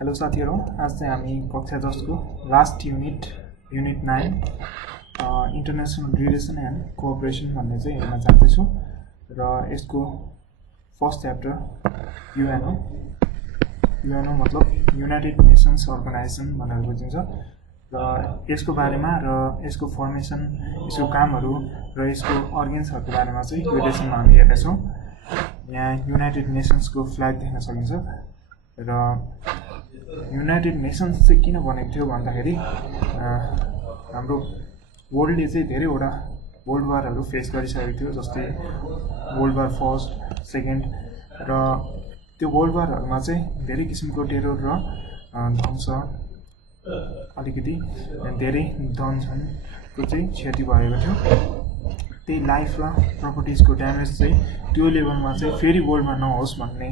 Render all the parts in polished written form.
Hello साथीहरु, आज चाहिँ हामी कक्षा 10 को last unit 9 international relation and cooperation भन्ने चाहिँ हेर्न चाहन्छु र यसको फर्स्ट च्याप्टर युएनओ मतलब युनाइटेड नेसन्स अर्गनाइजेसन भनेर बुझिन्छ र यसको बारेमा र यसको फर्मेसन, यसको कामहरु र यसको अर्गेन्सहरुको बारेमा चाहिँ यो लेसनमा हामी हेर्ने छौं। यहाँ युनाइटेड नेसन्स को फ्ल्याग देख्न सकिन्छ र युनाइटेड नेसन्स चाहिँ किन बनेको थियो भन्दाखेरि हाम्रो वर्ल्डले चाहिँ धेरैवटा वर्ल्ड वारहरु फेस गरिसकेको थियो, जस्तै वर्ल्ड वार फर्स्ट, सेकेन्ड र त्यो वर्ल्ड वारहरुमा चाहिँ धेरै किसिमको टेरर र ध्वंस, अलिकति धेरै धनको चाहिँ क्षति भएको थियो। त्यही लाइफ र प्रपर्टिजको ड्यामेज चाहिँ त्यो लेभलमा चाहिँ फेरि वर्ल्डमा नहोस् भन्ने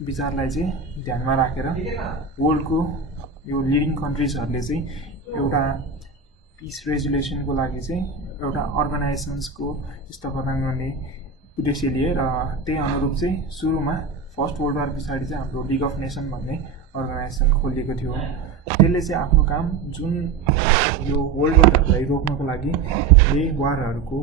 विचारलाई चाहिँ ध्यानमा राखेर वर्ल्डको यो लिडिङ कन्ट्रीजहरुले चाहिँ एउटा पीस रेजुलेसनको लागि चाहिँ एउटा अर्गनाइजेसन्सको स्थापना गर्ने उद्देश्य लिए र त्यही अनुरूप चाहिँ सुरुमा फर्स्ट वर्ल्ड वार पछाडी चाहिँ हाम्रो लीग अफ नेसन भन्ने अर्गनाइजेसन खोलिएको थियो। त्यसले चाहिँ आफ्नो काम जुन यो वर्ल्ड वारहरुलाई रोक्नको लागि यही वारहरुको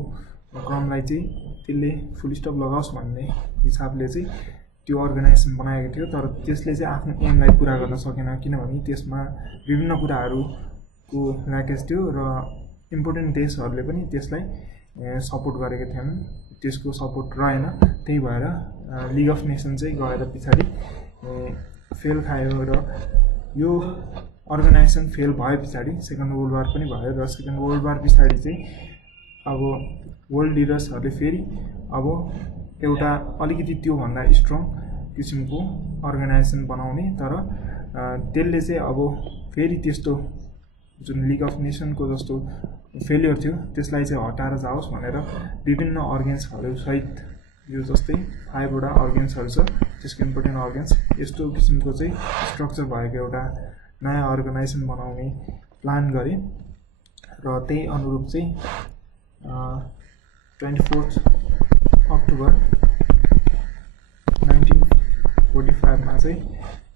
क्रमलाई चाहिँ त्यसले फुल स्टप लगाओस् भन्ने हिसाबले चाहिँ त्यो अर्गनाइजेसन बनाएको थियो। तर त्यसले चाहिँ आफ्नो एमलाई पूरा गर्न सकेन, किनभने त्यसमा विभिन्न कुराहरुको ल्याकेज थियो र इम्पोर्टेन्ट देशहरुले पनि त्यसलाई सपोर्ट गरेका थिएनन्, त्यसको सपोर्ट रहेन। त्यही भएर लीग अफ नेसन चाहिँ गएर पछाडी फेल खायो र यो अर्गनाइजेसन फेल भए पछाडी सेकेन्ड वर्ल्ड वार पनि भयो र सेकेन्ड वर्ल्ड वार पछाडी चाहिँ अब वर्ल्ड लिडर्सहरुले फेरि अब एउटा अलिकति त्यो भन्दा स्ट्रङ किसिमको अर्गनाइजेसन बनाउने, तर त्यसले चाहिँ अब फेरि त्यस्तो जुन लीग अफ नेसनको जस्तो फेलियर थियो त्यसलाई चाहिँ हटाएर जाओस् भनेर विभिन्न अर्गेन्सहरु सहित यो जस्तै 5 वटा अर्गेन्सहरु छ, त्यसको इम्पोर्टेन्ट अर्गेन्स यस्तो किसिमको चाहिँ स्ट्रक्चर भएको एउटा नयाँ अर्गनाइजेसन बनाउने प्लान गरे र त्यही अनुरूप चाहिँ 24 अक्टोबर 1945 मा चाहिँ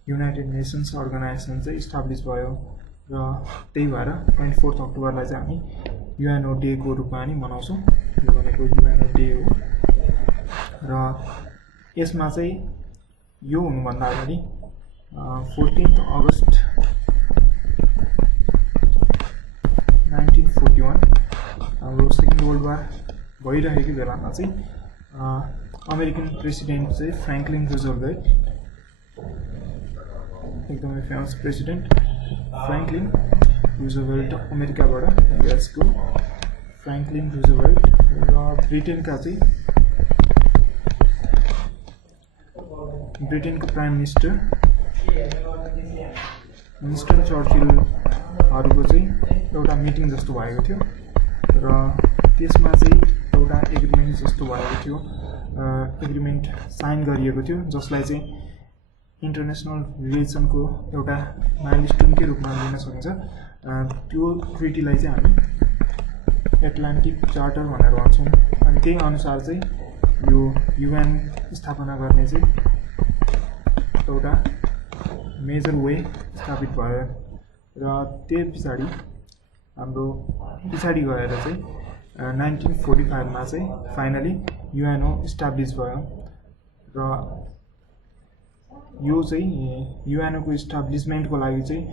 युनाइटेड नेसन्स अर्गनाइजेसन चाहिँ इस्टाब्लिश भयो र त्यही भएर 24 अक्टोबरलाई चाहिँ हामी युएनओ डे को रूपमा पनि मनाउँछौं। यो भनेको युएनओ डे हो र यसमा चाहिँ यो हुनुभन्दा अगाडि 14 अगस्त 1941 हाम्रो सेकेन्ड वर्ल्ड वार भइरहेको बेलामा चाहिँ अमेरिकन प्रेसिडेन्ट चाहिँ फ्रैंकलिन रूजवेल्ट, एकदमै फेमस प्रेसिडेन्ट फ्रैंकलिन रूजवेल्ट, अमेरिकाबाट यूएस को फ्रैंकलिन रूजवेल्ट र ब्रिटेनका चाहिँ ब्रिटेनको प्राइम मिनिस्टर विन्स्टन चर्चिलहरुको चाहिँ एउटा मिटिङ जस्तो भएको थियो र त्यसमा चाहिँ एउटा एग्रीमेन्ट जस्तो भएको थियो, एग्रीमेन्ट साइन गरिएको थियो जसलाई चाहिँ इन्टरनेशनल रिलेसनको एउटा माइलस्टोनकै रूपमा लिन सकिन्छ। त्यो ट्रिटीलाई चाहिँ हामी एटलान्टिक चार्टर भनेर भन्छौं अनि त्यही अनुसार चाहिँ यो युएन स्थापना गर्ने चाहिँ एउटा मेजर वे स्थापित भयो र त्यही पछाडी हाम्रो पछाडी गएर चाहिँ 1945 मा चाहिँ फाइनली युएनओ इस्टाब्लिश भयो र यो चाहिँ युएनओ को इस्टाब्लिशमेन्टको लागि चाहिँ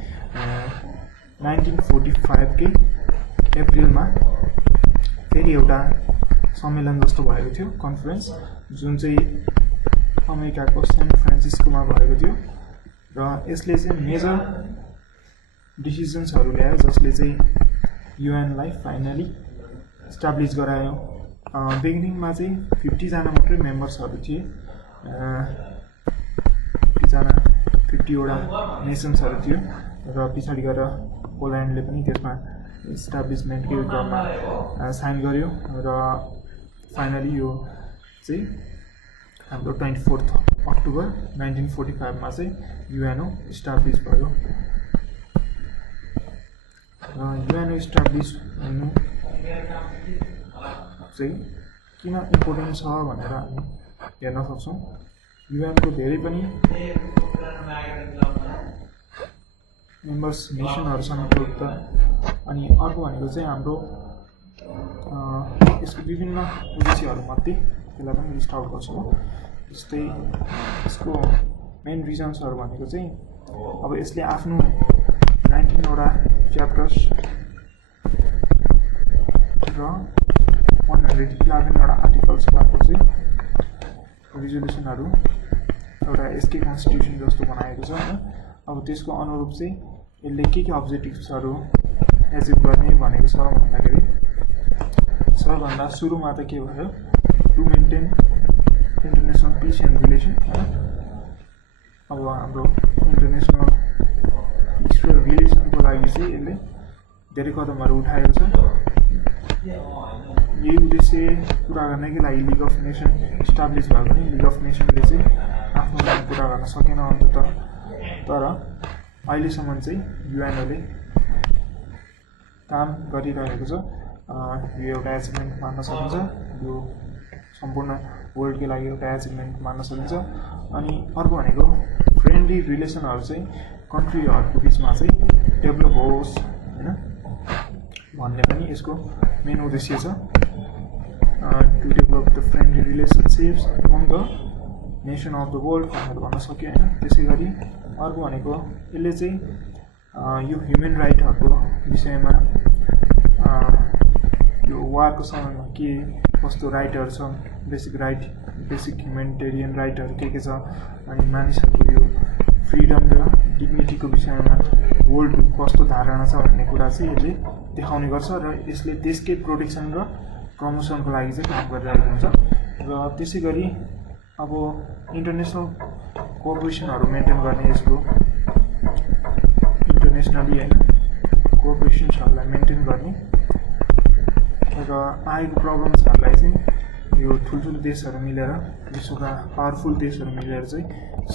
1945 कै अप्रिलमा फेरि एउटा सम्मेलन जस्तो भएको थियो, कन्फरेन्स, जुन चाहिँ अमेरिकाको सान फ्रान्सिस्कोमा भएको थियो र यसले चाहिँ मेजर डिसिजन्सहरु ल्यायो जसले चाहिँ युएन लाई फाइनली इस्टाब्लिश गरायो। बिगिनिङमा चाहिँ 50 जना मात्रै मेम्बर्सहरु थिए, 50 वटा नेसन्सहरु थियो र पछाडी गएर पोल्यान्डले पनि त्यसमा इस्टाब्लिशमेन्टकै क्रममा साइन गर्यो र फाइनली यो चाहिँ हाम्रो 24 अक्टोबर 1945 मा चाहिँ युएनओ इस्टाब्लिश भयो। र युएनओ इस्टाब्लिश हुनु चाहिँ किन इम्पोर्टेन्ट छ भनेर हामी हेर्न सक्छौं। युएन को धेरै पनि मेम्बर्स नेसनहरूसँग उपलब्ध। अनि अर्को भनेको चाहिँ हाम्रो यसको विभिन्न उद्देश्यहरूमध्ये त्यसलाई पनि लिस्ट आउट गर्छु म। जस्तै यसको मेन रिजन्सहरू भनेको चाहिँ अब यसले आफ्नो 19वटा च्याप्टर्स र 111वटा आर्टिकल्स भएको चाहिँ रिजोल्युसनहरू एउटा यसकै कन्स्टिट्युसन जस्तो बनाएको छ होइन। अब त्यसको अनुरूप चाहिँ यसले के अब्जेक्टिभ्सहरू एचिभ गर्ने भनेको छ भन्दाखेरि सबभन्दा सुरुमा त के भयो, to maintain international peace and relation होइन। अब हाम्रो इन्टरनेसनल पिस र रिलेसनको लागि चाहिँ यसले धेरै कदमहरू उठाएको छ। यही उद्देश्य पुरा गर्नकै लागि लिग अफ नेसन इस्टाब्लिस भयो भने लिग अफ नेसनले चाहिँ आफ्नो काम पुरा गर्न सकेन अन्ततः। तर अहिलेसम्म चाहिँ युएनओले काम गरिरहेको छ। यो एउटा एचिभमेन्ट मान्न सकिन्छ, यो सम्पूर्ण वर्ल्डकै लागि एउटा एचिभमेन्ट मान्न सकिन्छ। अनि अर्को भनेको फ्रेन्डली रिलेसनहरू चाहिँ कन्ट्रीहरूको बिचमा चाहिँ डेभलप होस् होइन भन्ने पनि यसको मेन उद्देश्य छ। To develop the friendly relationships among the nation of the world भनेर भन्न सक्यो होइन। त्यसै गरी अर्को भनेको यसले चाहिँ यो ह्युमन राइटहरूको विषयमा यो वारको समयमा के कस्तो राइटहरू छ, बेसिक ह्युमेनिटेरियन राइटहरू के छ, अनि मानिसहरूको यो फ्रिडम र डिग्निटीको विषयमा वर्ल्डको कस्तो धारणा छ भन्ने कुरा चाहिँ यसले देखाउने गर्छ र यसले देशकै प्रोटेक्सन र प्रमोसनको लागि चाहिँ काम गरिरहेको हुन्छ। र त्यसै गरी अब इन्टरनेसनल कोअपरेसनहरू मेन्टेन गर्ने यसको इन्टरनेसनली होइन कोअपरेसन्सहरूलाई मेन्टेन गर्ने र आएको प्रब्लम्सहरूलाई चाहिँ यो ठुल्ठुलो देशहरू मिलेर विश्वका पावरफुल देशहरू मिलेर चाहिँ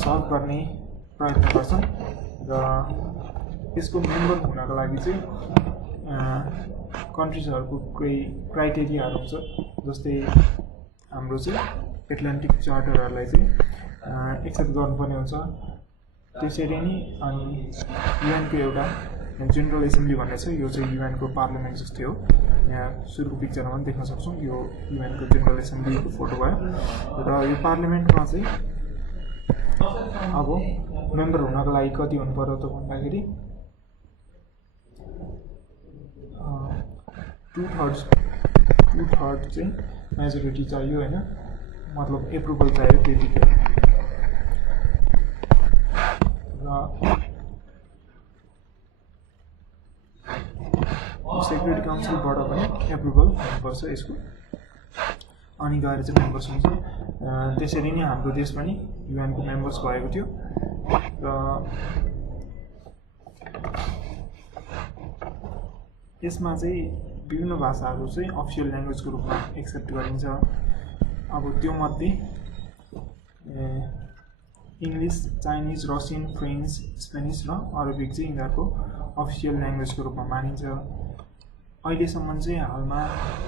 सल्भ गर्ने प्रयत्न गर्छन्। र यसको मेम्बर हुनको लागि चाहिँ कन्ट्रिजहरूको केही क्राइटेरियाहरू हुन्छ। जस्तै हाम्रो चाहिँ एटलान्टिक चार्टरहरूलाई चाहिँ एक्सेप्ट गर्नुपर्ने हुन्छ। त्यसरी नै अनि युएनको एउटा जेनरल एसेम्ब्ली भन्ने छ, यो चाहिँ युएनको पार्लियामेन्ट जस्तै हो। यहाँ सुरुको पिक्चरमा पनि देख्न सक्छौँ, यो युएनको जेनरल एसेम्ब्लीको फोटो भयो। र यो पार्लियामेन्टमा चाहिँ अब मेम्बर हुनको लागि कति हुनु पर्यो त भन्दाखेरि 2/3 चाहिँ मेजोरिटी चाहियो होइन, मतलब एप्रुभल चाहियो त्यतिकै। र सेक्युरिटी काउन्सिलबाट पनि एप्रुभल हुनुपर्छ यसको, अनि गएर चाहिँ मेम्बर्स हुन्छ। त्यसरी नै हाम्रो देश पनि युएनको मेम्बर्स भएको थियो। र यसमा चाहिँ विभिन्न भाषाहरू चाहिँ अफिसियल ल्याङ्ग्वेजको रूपमा एक्सेप्ट गरिन्छ। अब त्यो मध्ये English, Chinese, Russian, French, Spanish र अरबिक चाहिँ यिनीहरूको अफिसियल ल्याङ्ग्वेजको रूपमा मानिन्छ। अहिलेसम्म चाहिँ हालमा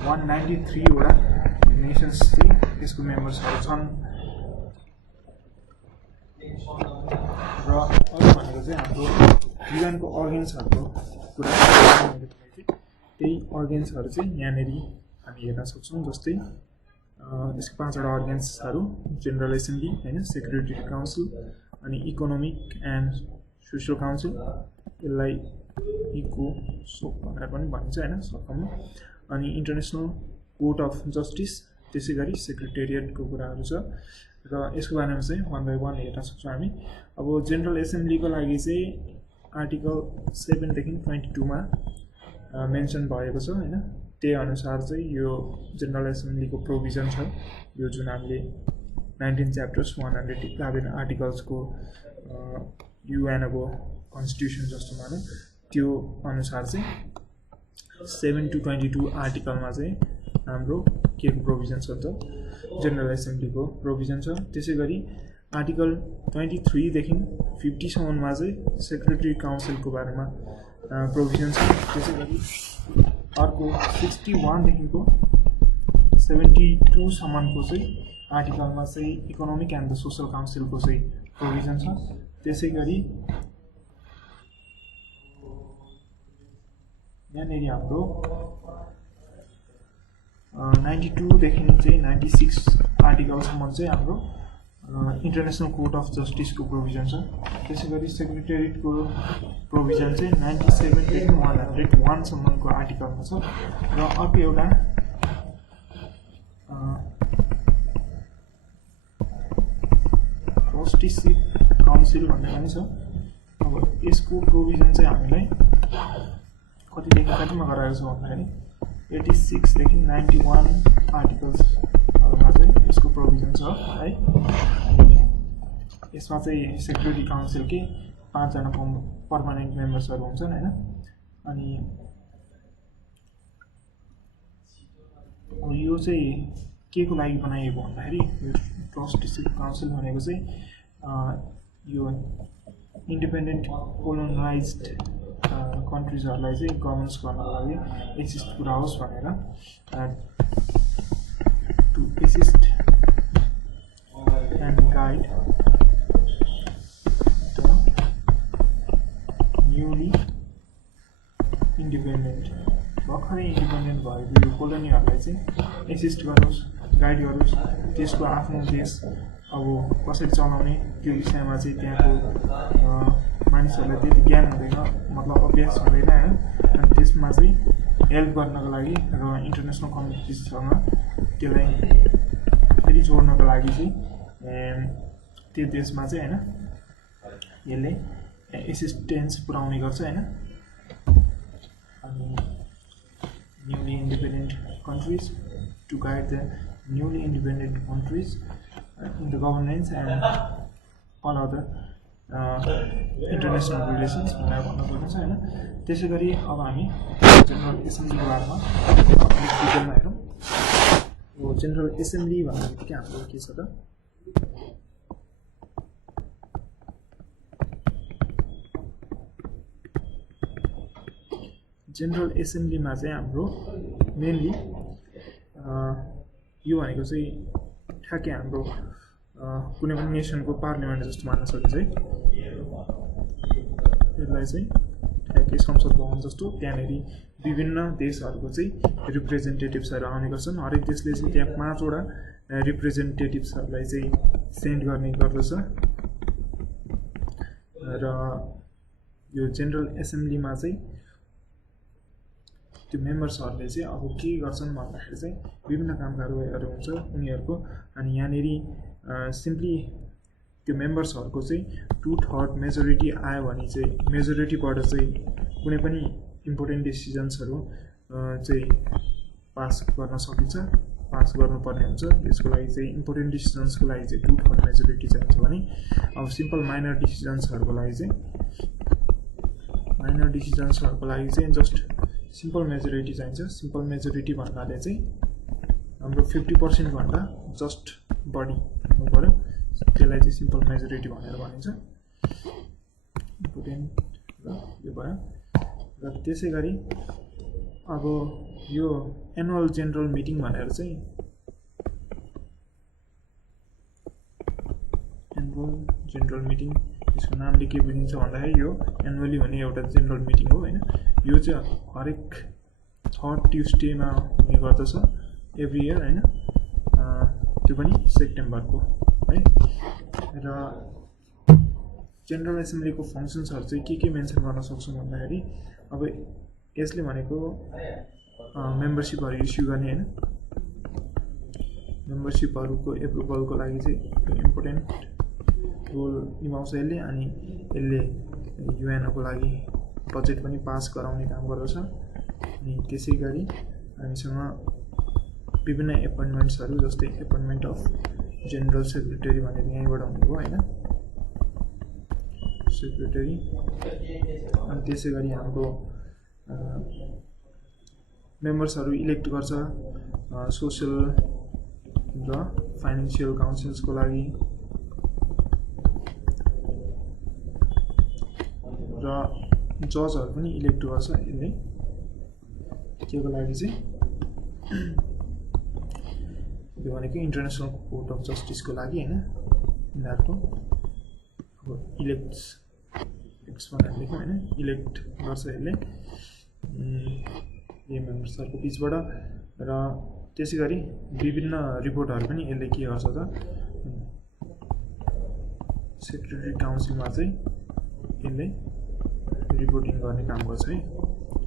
193वटा नेसन्स चाहिँ यसको मेम्बर्सहरू छन्। र अरू भनेको चाहिँ हाम्रो युएनको अर्गेन्सहरूको कुरा, त्यही अर्गेन्सहरू चाहिँ यहाँनिर हामी हेर्न सक्छौँ। जस्तै यसको 5वटा अर्गेन्सहरू जेनरल एसेम्ब्ली होइन, सेक्युरिटी काउन्सिल, अनि इकोनोमिक एन्ड सोसियल काउन्सिल, यसलाई इकोसोक भनेर पनि भनिन्छ होइन सर्कममा, अनि इन्टरनेसनल कोर्ट अफ जस्टिस, त्यसै गरी सेक्रेटेरिएटको कुराहरू छ। र यसको बारेमा चाहिँ 1 by 1 हेर्न सक्छौँ हामी। अब जेनरल एसेम्ब्लीको लागि चाहिँ आर्टिकल 7देखि 22मा मेन्सन भएको छ होइन। त्यही अनुसार चाहिँ यो जेनरल एसेम्ब्लीको प्रोभिजन छ, यो जुन हामीले 19 च्याप्टर्स 111 आर्टिकल्सको युएनको कन्स्टिट्युसन जस्तो मानौँ, त्यो अनुसार चाहिँ 7 to 22 आर्टिकलमा चाहिँ हाम्रो के को प्रोभिजन छ त जेनरल एसेम्ब्लीको प्रोभिजन छ। त्यसै गरी आर्टिकल 23 देखि 50 सम्ममा चाहिँ सेक्रेटरी काउन्सिलको बारेमा प्रोभिजन छ। त्यसै गरी अर्को 61 देखिको 72 सम्मको चाहिँ आर्टिकलमा चाहिँ इकोनोमिक एन्ड द सोसल काउन्सिलको चाहिँ प्रोभिजन छ। त्यसै गरी यहाँनिर हाम्रो 92 देखि चाहिँ 96 आर्टिकलसम्म चाहिँ हाम्रो इन्टरनेसनल कोर्ट अफ जस्टिसको प्रोभिजन छ। त्यसैगरी सेक्रेटेरिएटको प्रोभिजन चाहिँ 97 देखि 101 सम्मको आर्टिकलमा छ। र अर्को एउटा ट्रस्टीशिप काउन्सिल भन्ने पनि छ। अब यसको प्रोभिजन चाहिँ हामीलाई कतिदेखि कतिमा गराएको छ भन्दाखेरि 86 देखि 91 आर्टिकल्सहरुमा चाहिँ यसको प्रोभिजन छ है। यसमा चाहिँ सेक्युरिटी काउन्सिलकै 5 जना पर्मानेन्ट मेम्बर्सहरु हुन्छन् हैन। अनि यो चाहिँ के को लागि बनाइएको भन्दाखेरि यो ट्रस्टीशिप काउन्सिल भनेको चाहिँ यो इन्डिपेन्डेन्ट कोलोनाइज्ड कन्ट्रीजहरुलाई चाहिँ गभर्नेन्स गर्नको लागि एक्सिस्ट पुराओस् भनेर to assist and guide the newly independent भर्खरै इन्डिपेन्डेन्ट भएको यो कोलोनीहरुलाई चाहिँ एसिस्ट गरोस्, गाइड गरोस्, त्यसको आफ्नो देश अब कसरी चलाउने त्यो विषयमा चाहिँ त्यहाँको मानिसहरुलाई त्यति ज्ञान हुँदैन, मतलब अभ्यास हुँदैन हैन। अनि त्यसमा चाहिँ हेल्प गर्नको लागि र इन्टरनेसनल कम्युनिटीसँग त्यसलाई फेरि जोड्नको लागि चाहिँ त्यो देशमा चाहिँ हैन यसले एसिस्टेन्स पुर्याउने गर्छ हैन। अनि newly independent countries to guide the newly independent countries in the governance and all other international relations भनेर भन्नुपर्ने छ हैन। त्यसैगरी अब हामी जनरल एसेम्ब्लीको बारेमा अलिक डिटेलमा हेरौँ। यो जनरल एसेम्ब्ली भन्नेबित्तिकै हाम्रो के छ त जनरल एसेम्ब्लीमा चाहिँ हाम्रो मेनली यो भनेको चाहिँ ठ्याक्कै हाम्रो कुनै पनि नेसनको पार्लियामेन्ट जस्तो मान्न सकिन्छ है। यसलाई चाहिँ ठ्याक्कै संसद भवन जस्तो त्यहाँनेरि विभिन्न देशहरूको चाहिँ रिप्रेजेन्टेटिभ्सहरू आउने गर्छन्। हरेक देशले चाहिँ त्यहाँ 5 वटा रिप्रेजेन्टेटिभ्सहरूलाई चाहिँ सेन्ड गर्ने गर्दछ। र यो जनरल एसेम्ब्लीमा चाहिँ त्यो मेम्बर्सहरूले चाहिँ अब के गर्छन् भन्दाखेरि चाहिँ विभिन्न कामकारवाहीहरू हुन्छ उनीहरूको। अनि यहाँनेरि सिम्पली त्यो मेम्बर्सहरूको चाहिँ 2/3 मेजोरिटी आयो भने चाहिँ मेजोरिटीबाट चाहिँ कुनै पनि इम्पोर्टेन्ट डिसिजन्सहरू चाहिँ पास गर्न सकिन्छ, पास गर्नुपर्ने हुन्छ। यसको लागि चाहिँ इम्पोर्टेन्ट डिसिजन्सको लागि चाहिँ 2/3 मेजोरिटी चाहिन्छ भने अब सिम्पल माइनर डिसिजन्सहरूको लागि चाहिँ जस्ट सिम्पल मेजोरिटी चाहिन्छ। सिम्पल मेजोरिटी भन्नाले चाहिँ हाम्रो 50% भन्दा जस्ट बढी हुनु पर्यो, त्यसलाई चाहिँ सिम्पल मेजोरिटी भनेर भनिन्छ। इम्पोर्टेन्ट यो भयो। र त्यसैगरी अब यो एनुअल जनरल मिटिङ भनेर चाहिँ एनुअल जनरल मिटिङ यसको नामले के बुझिन्छ भन्दाखेरि यो एनुअली भने एउटा जनरल मिटिङ हो हैन। यो चाहिँ हरेक 3rd ट्युसडेमा हुने गर्दछ एभ्री इयर हैन। त्यो पनि सेप्टेम्बरको है। र जनरल एसेम्ब्लीको फङ्सन्सहरु चाहिँ के मेन्सन गर्न सक्छौं भन्दाखेरि अब यसले भनेको मेम्बरशिपहरु इस्यु गर्ने हैन। मेम्बरशिपहरुको एप्रुभलको लागि चाहिँ इम्पोर्टेन्ट रोल निभाउँछ यसले। अनि यसले युएनको लागि बजेट पनि पास गराउने काम गर्दछ। अनि त्यसैगरी हामीसँग विभिन्न एपोइन्टमेन्ट्सहरु जस्तै एपोइन्टमेन्ट अफ जनरल सेक्रेटरी भनेर यहीँबाट हुने हो हैन, सेक्रेटरी। अनि त्यसैगरी हाम्रो मेम्बर्सहरु इलेक्ट गर्छ सोशल र फाइनान्शियल काउन्सिल्सको लागि। र जजहरु पनि इलेक्ट गर्छ यसले केको लागि चाहिँ यो भनेको इन्टरनेसनल कोर्ट अफ जस्टिसको लागि हैन। यिनीहरुको अब इलेक्ट्स भनेर लेख्यौं हैन, इलेक्ट गर्छ यसले। यो मेम्बर्सहरूको बिचबाट। र त्यसै गरी विभिन्न रिपोर्टहरू पनि यसले के गर्छ त सेक्रेटरी काउन्सिलमा चाहिँ यसले रिपोर्टिङ गर्ने काम गर्छ है,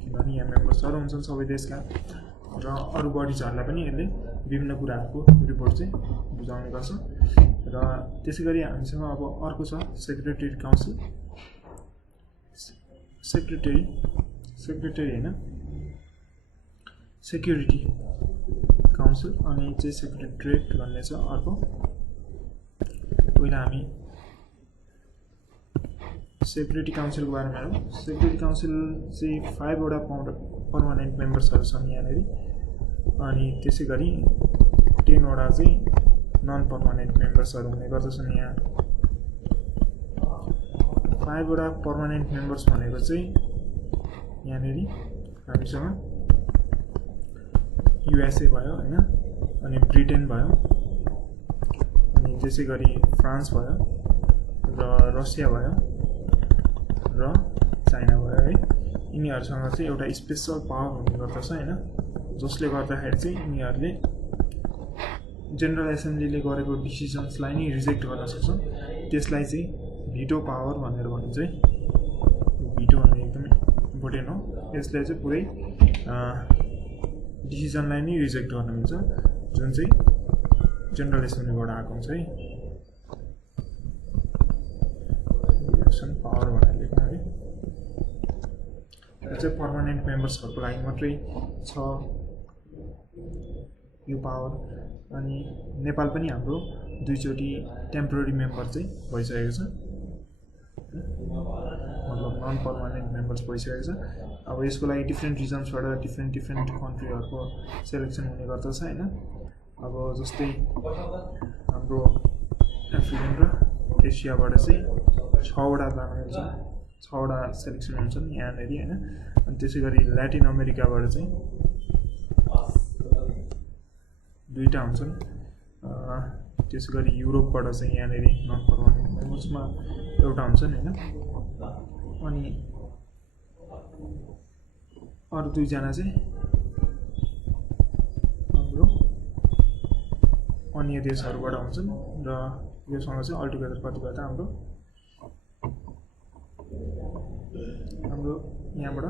किनभने यहाँ मेम्बर्सहरू हुन्छन् सबै देशका र अरू बडिजहरूलाई पनि यसले विभिन्न कुराहरूको रिपोर्ट चाहिँ बुझाउने गर्छ। र त्यसै गरी हामीसँग अब अर्को छ सेक्रेटरी काउन्सिल, सेक्रेटरी होइन सेक्युरिटी काउन्सिल, अनि चाहिँ सेक्रेटरिएट भन्ने छ अर्को। पहिला हामी सेक्युरिटी काउन्सिलको बारेमा हेरौँ। सेक्युरिटी काउन्सिल चाहिँ 5 वटा पर्मानेन्ट मेम्बर्सहरू छन् यहाँनिर, अनि त्यसै गरी 10 वटा चाहिँ नन पर्मानेन्ट मेम्बर्सहरू हुने गर्दछन्। यहाँ 5 वटा पर्मानेन्ट मेम्बर्स भनेको चाहिँ यहाँनिर हामीसँग युएसए भयो होइन, अनि ब्रिटेन भयो, अनि त्यसै गरी फ्रान्स भयो, र रसिया भयो, र चाइना भयो है। यिनीहरूसँग चाहिँ एउटा स्पेसल पावर हुने गर्दछ होइन, जसले गर्दाखेरि चाहिँ यिनीहरूले जेनरल एसेम्ब्लीले गरेको डिसिजन्सलाई नै रिजेक्ट गर्न सक्छन्। त्यसलाई चाहिँ भिटो पावर भनेर भनिन्छ है। भिटो भन्ने एकदमै इम्पोर्टेन्ट हो। यसले चाहिँ पुरै डिसिजनलाई नै रिजेक्ट गर्न मिल्छ, जुन चाहिँ जेनरल एसेम्ब्लीबाट आएको हुन्छ है। इलेक्सन पावर भनेर लेख्नु है। यो चाहिँ पर्मानेन्ट मेम्बर्सहरूको लागि मात्रै छ यो पावर। अनि नेपाल पनि हाम्रो 2 चोटि टेम्पोररी मेम्बर चाहिँ भइसकेको छ, मतलब नन पर्मानेन्ट मेम्बर्स भइसकेको छ। अब यसको लागि डिफ्रेन्ट रिजन्सबाट डिफ्रेन्ट कन्ट्रीहरूको सेलेक्सन हुने गर्दछ होइन। अब जस्तै हाम्रो अफ्रिकन र एसियाबाट चाहिँ 6 वटा जानु हुन्छ, 6 वटा सेलेक्सन हुन्छन् यहाँनिर होइन। अनि त्यसै गरी ल्याटिन अमेरिकाबाट चाहिँ 2टा हुन्छन्। त्यसै गरी युरोपबाट चाहिँ यहाँनिर नन पर्मानेन्ट मेम्बर्समा एउटा हुन्छन् होइन। अनि अरू 2 जना चाहिँ हाम्रो अन्य देशहरूबाट हुन्छन्, र योसँग चाहिँ अल्टुगेदर कति भयो त हाम्रो यहाँबाट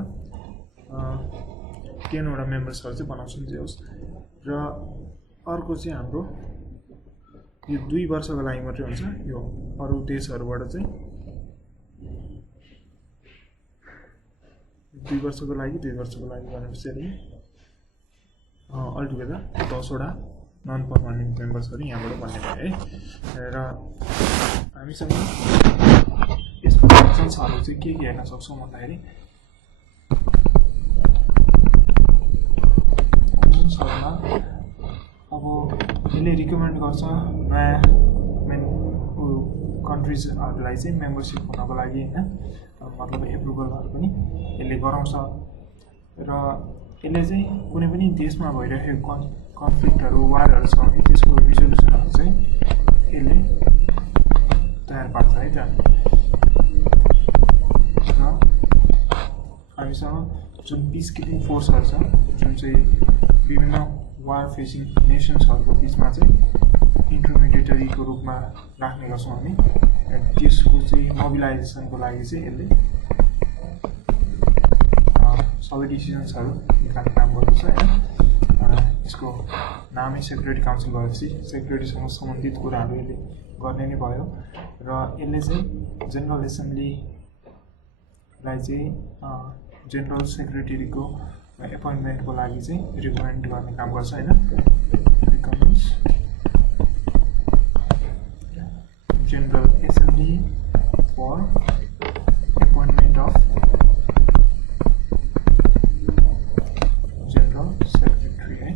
10 वटा मेम्बर्सहरू चाहिँ बनाउँछन् जे होस्। र अर्को चाहिँ हाम्रो यो 2 वर्षको लागि मात्रै हुन्छ। यो अरू देशहरूबाट चाहिँ 2 वर्षको लागि भनेपछि अल्टुगेदर 10 वटा नन पर्मानेन्ट मेम्बर्सहरू यहाँबाट बन्ने भयो है। र हामीसँग यसको फङ्सन्सहरू चाहिँ के हेर्न सक्छौँ भन्दाखेरि फङ्सन्सहरूमा अब यसले रिकमेन्ड गर्छ नयाँ कन्ट्रिजहरूलाई चाहिँ मेम्बरसिप हुनको लागि होइन, मतलब एप्रुभलहरू पनि यसले गराउँछ। र यसले चाहिँ कुनै पनि देशमा भइरहेको कन्फ्लिक्टहरू वारहरू छ भने त्यसको रिजोल्युसनहरू चाहिँ यसले तयार पार्छ है त। र हामीसँग जुन पिस किपिङ फोर्सहरू छ, जुन चाहिँ विभिन्न वार फेसिङ नेसन्सहरूको बिचमा चाहिँ इन्टरमिडिएटरीको रूपमा राख्ने गर्छौँ हामी। त्यसको चाहिँ मोबिलाइजेसनको लागि चाहिँ यसले सबै डिसिजन्सहरू निकाल्ने काम गर्दछ होइन। यसको नामै सेक्युरिटी काउन्सिल भएपछि सेक्युरिटीसँग सम्बन्धित कुराहरू यसले गर्ने नै भयो। र यसले चाहिँ जेनरल एसेम्ब्लीलाई चाहिँ जेनरल सेक्रेटरीको एपोइन्टमेन्टको लागि चाहिँ रिकमेन्ड गर्ने काम गर्छ होइन। Recommends general assembly for appointment of general secretary है।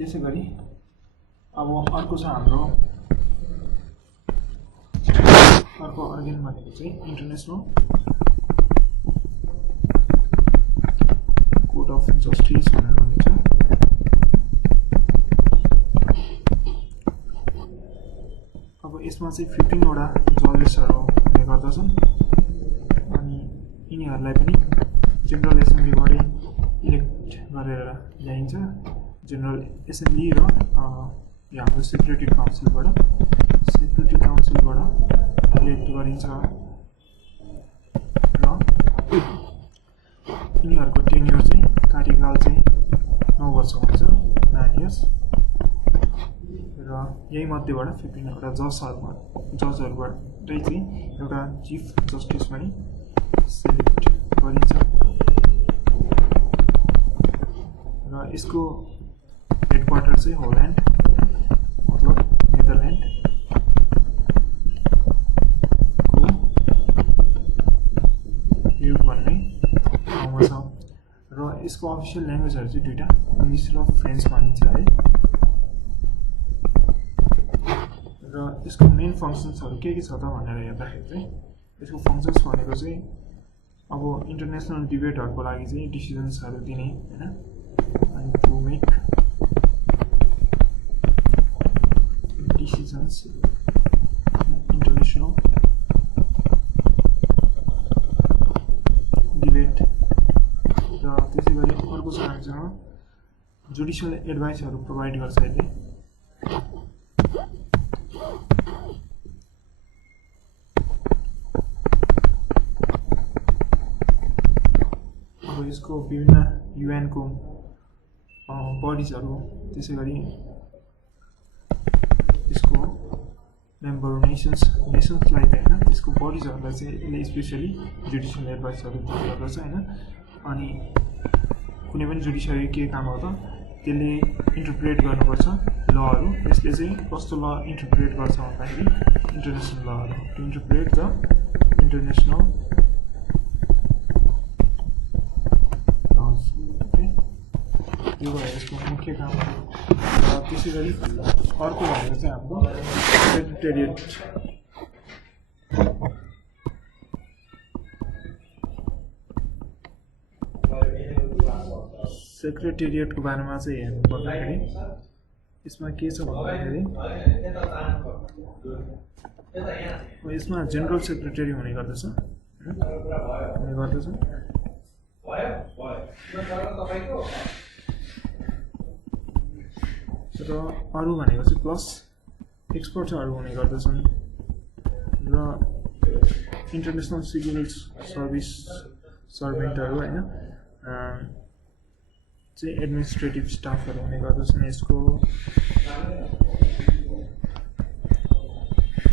त्यसै गरी अब अर्को छ हाम्रो अर्को अर्गेन भनेको चाहिँ इन्टरनेसनल अफ जस्टिस भनेर भनिन्छ। अब यसमा चाहिँ 15 वटा जजेसहरू हुने गर्दछन् अनि यिनीहरूलाई पनि जेनरल एसेम्ब्लीबाटै इलेक्ट गरेर ल्याइन्छ। जेनरल एसेम्ब्ली र हाम्रो सेक्रेटरी काउन्सिलबाट इलेक्ट गरिन्छ र यिनीहरूको टेन्योर चाहिँ कार्यकाल चाहिँ 9 वर्ष हुन्छ, 9 इयर्स। र यही मध्येबाट 15 वटा जजहरूबाटै चाहिँ एउटा चिफ जस्टिस पनि सेलेक्ट गरिन्छ र यसको हेडक्वार्टर चाहिँ होल्यान्ड मतलब नेदरल्यान्ड को ह्युग भन्ने ठाउँमा छ र यसको अफिसियल ल्याङ्ग्वेजहरू चाहिँ दुईटा, इङ्ग्लिस र फ्रेन्च भनिन्छ है। र यसको मेन फङ्सन्सहरू के छ त भनेर हेर्दाखेरि चाहिँ यसको फङ्सन्स भनेको चाहिँ अब इन्टरनेसनल डिबेटहरूको लागि चाहिँ डिसिजन्सहरू दिने होइन, अनि to make decisions international debate. र त्यसै गरी अर्को छ हामीसँग जुडिसियल एडभाइसहरू प्रोभाइड गर्छ यसले। अब यसको विभिन्न युएनको बडिजहरू, त्यसै गरी यसको मेम्बर नेसन्सलाई चाहिँ होइन त्यसको बडिजहरूलाई चाहिँ यसले स्पेसली जुडिसियल एडभाइसहरू दिने गर्दछ होइन। अनि कुनै पनि जुडिसियरी के काम हो त त्यसले इन्टरप्रेट गर्नुपर्छ लहरू। यसले चाहिँ कस्तो ल इन्टरप्रेट गर्छ भन्दाखेरि इन्टरनेसनल लहरू, to interpret the international laws. Okay, यो भयो यसको मुख्य कामहरू। र त्यसै गरी अर्को भनेको चाहिँ हाम्रो सेक्रेटेरिएट। सेक्रेटेरिएटको बारेमा चाहिँ हेर्नु पर्दाखेरि यसमा के छ भन्दाखेरि यसमा जेनरल सेक्रेटरी हुने गर्दछ र अरू भनेको चाहिँ प्लस एक्सपर्ट्सहरू हुने गर्दछन् र इन्टरनेसनल सिभिल सर्भिस सर्भेन्टहरू होइन चाहिँ एडमिनिस्ट्रेटिभ स्टाफहरू हुने गर्दछन्। यसको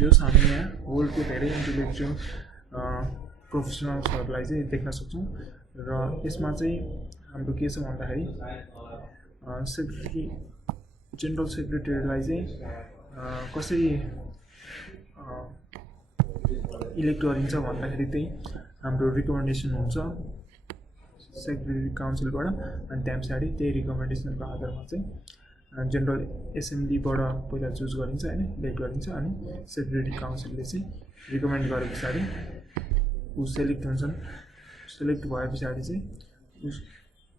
यो हामी यहाँ वर्ल्डको धेरै इन्टेलेक्चुअल प्रोफेसनल्सहरूलाई चाहिँ देख्न सक्छौँ र यसमा चाहिँ हाम्रो के छ भन्दाखेरि जेनरल सेक्रेटरीलाई चाहिँ कसरी इलेक्ट गरिन्छ भन्दाखेरि चाहिँ हाम्रो रिकमेन्डेसन हुन्छ सेक्रेटरी काउन्सिलबाट, अनि त्यहाँ पछाडि त्यही रिकमेन्डेसनको आधारमा चाहिँ जेनरल एसेम्ब्लीबाट पहिला चुज गरिन्छ होइन, इलेक्ट गरिन्छ, अनि सेक्रेटरी काउन्सिलले चाहिँ रिकमेन्ड गरे पछाडि ऊ सेलेक्ट हुन्छन्। सेलेक्ट भए पछाडि चाहिँ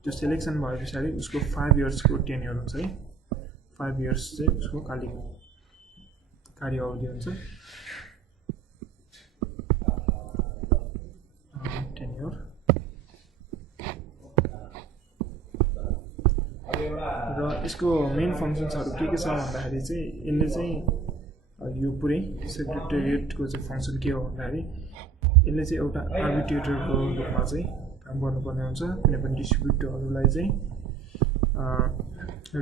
त्यो सेलेक्सन भए पछाडि उसको 5 इयर्सको टेन्योर हुन्छ है। 5 इयर्स चाहिँ उसको कार्य अवधि हुन्छ टेन्योर। र यसको मेन फङ्सन्सहरू के छ भन्दाखेरि चाहिँ यसले चाहिँ यो पुरै सेक्रेटेरिएटको चाहिँ फङ्सन के हो भन्दाखेरि यसले चाहिँ एउटा आर्बिट्रेटरको रूपमा चाहिँ काम गर्नुपर्ने हुन्छ कुनै पनि डिस्ट्रिब्युटहरूलाई चाहिँ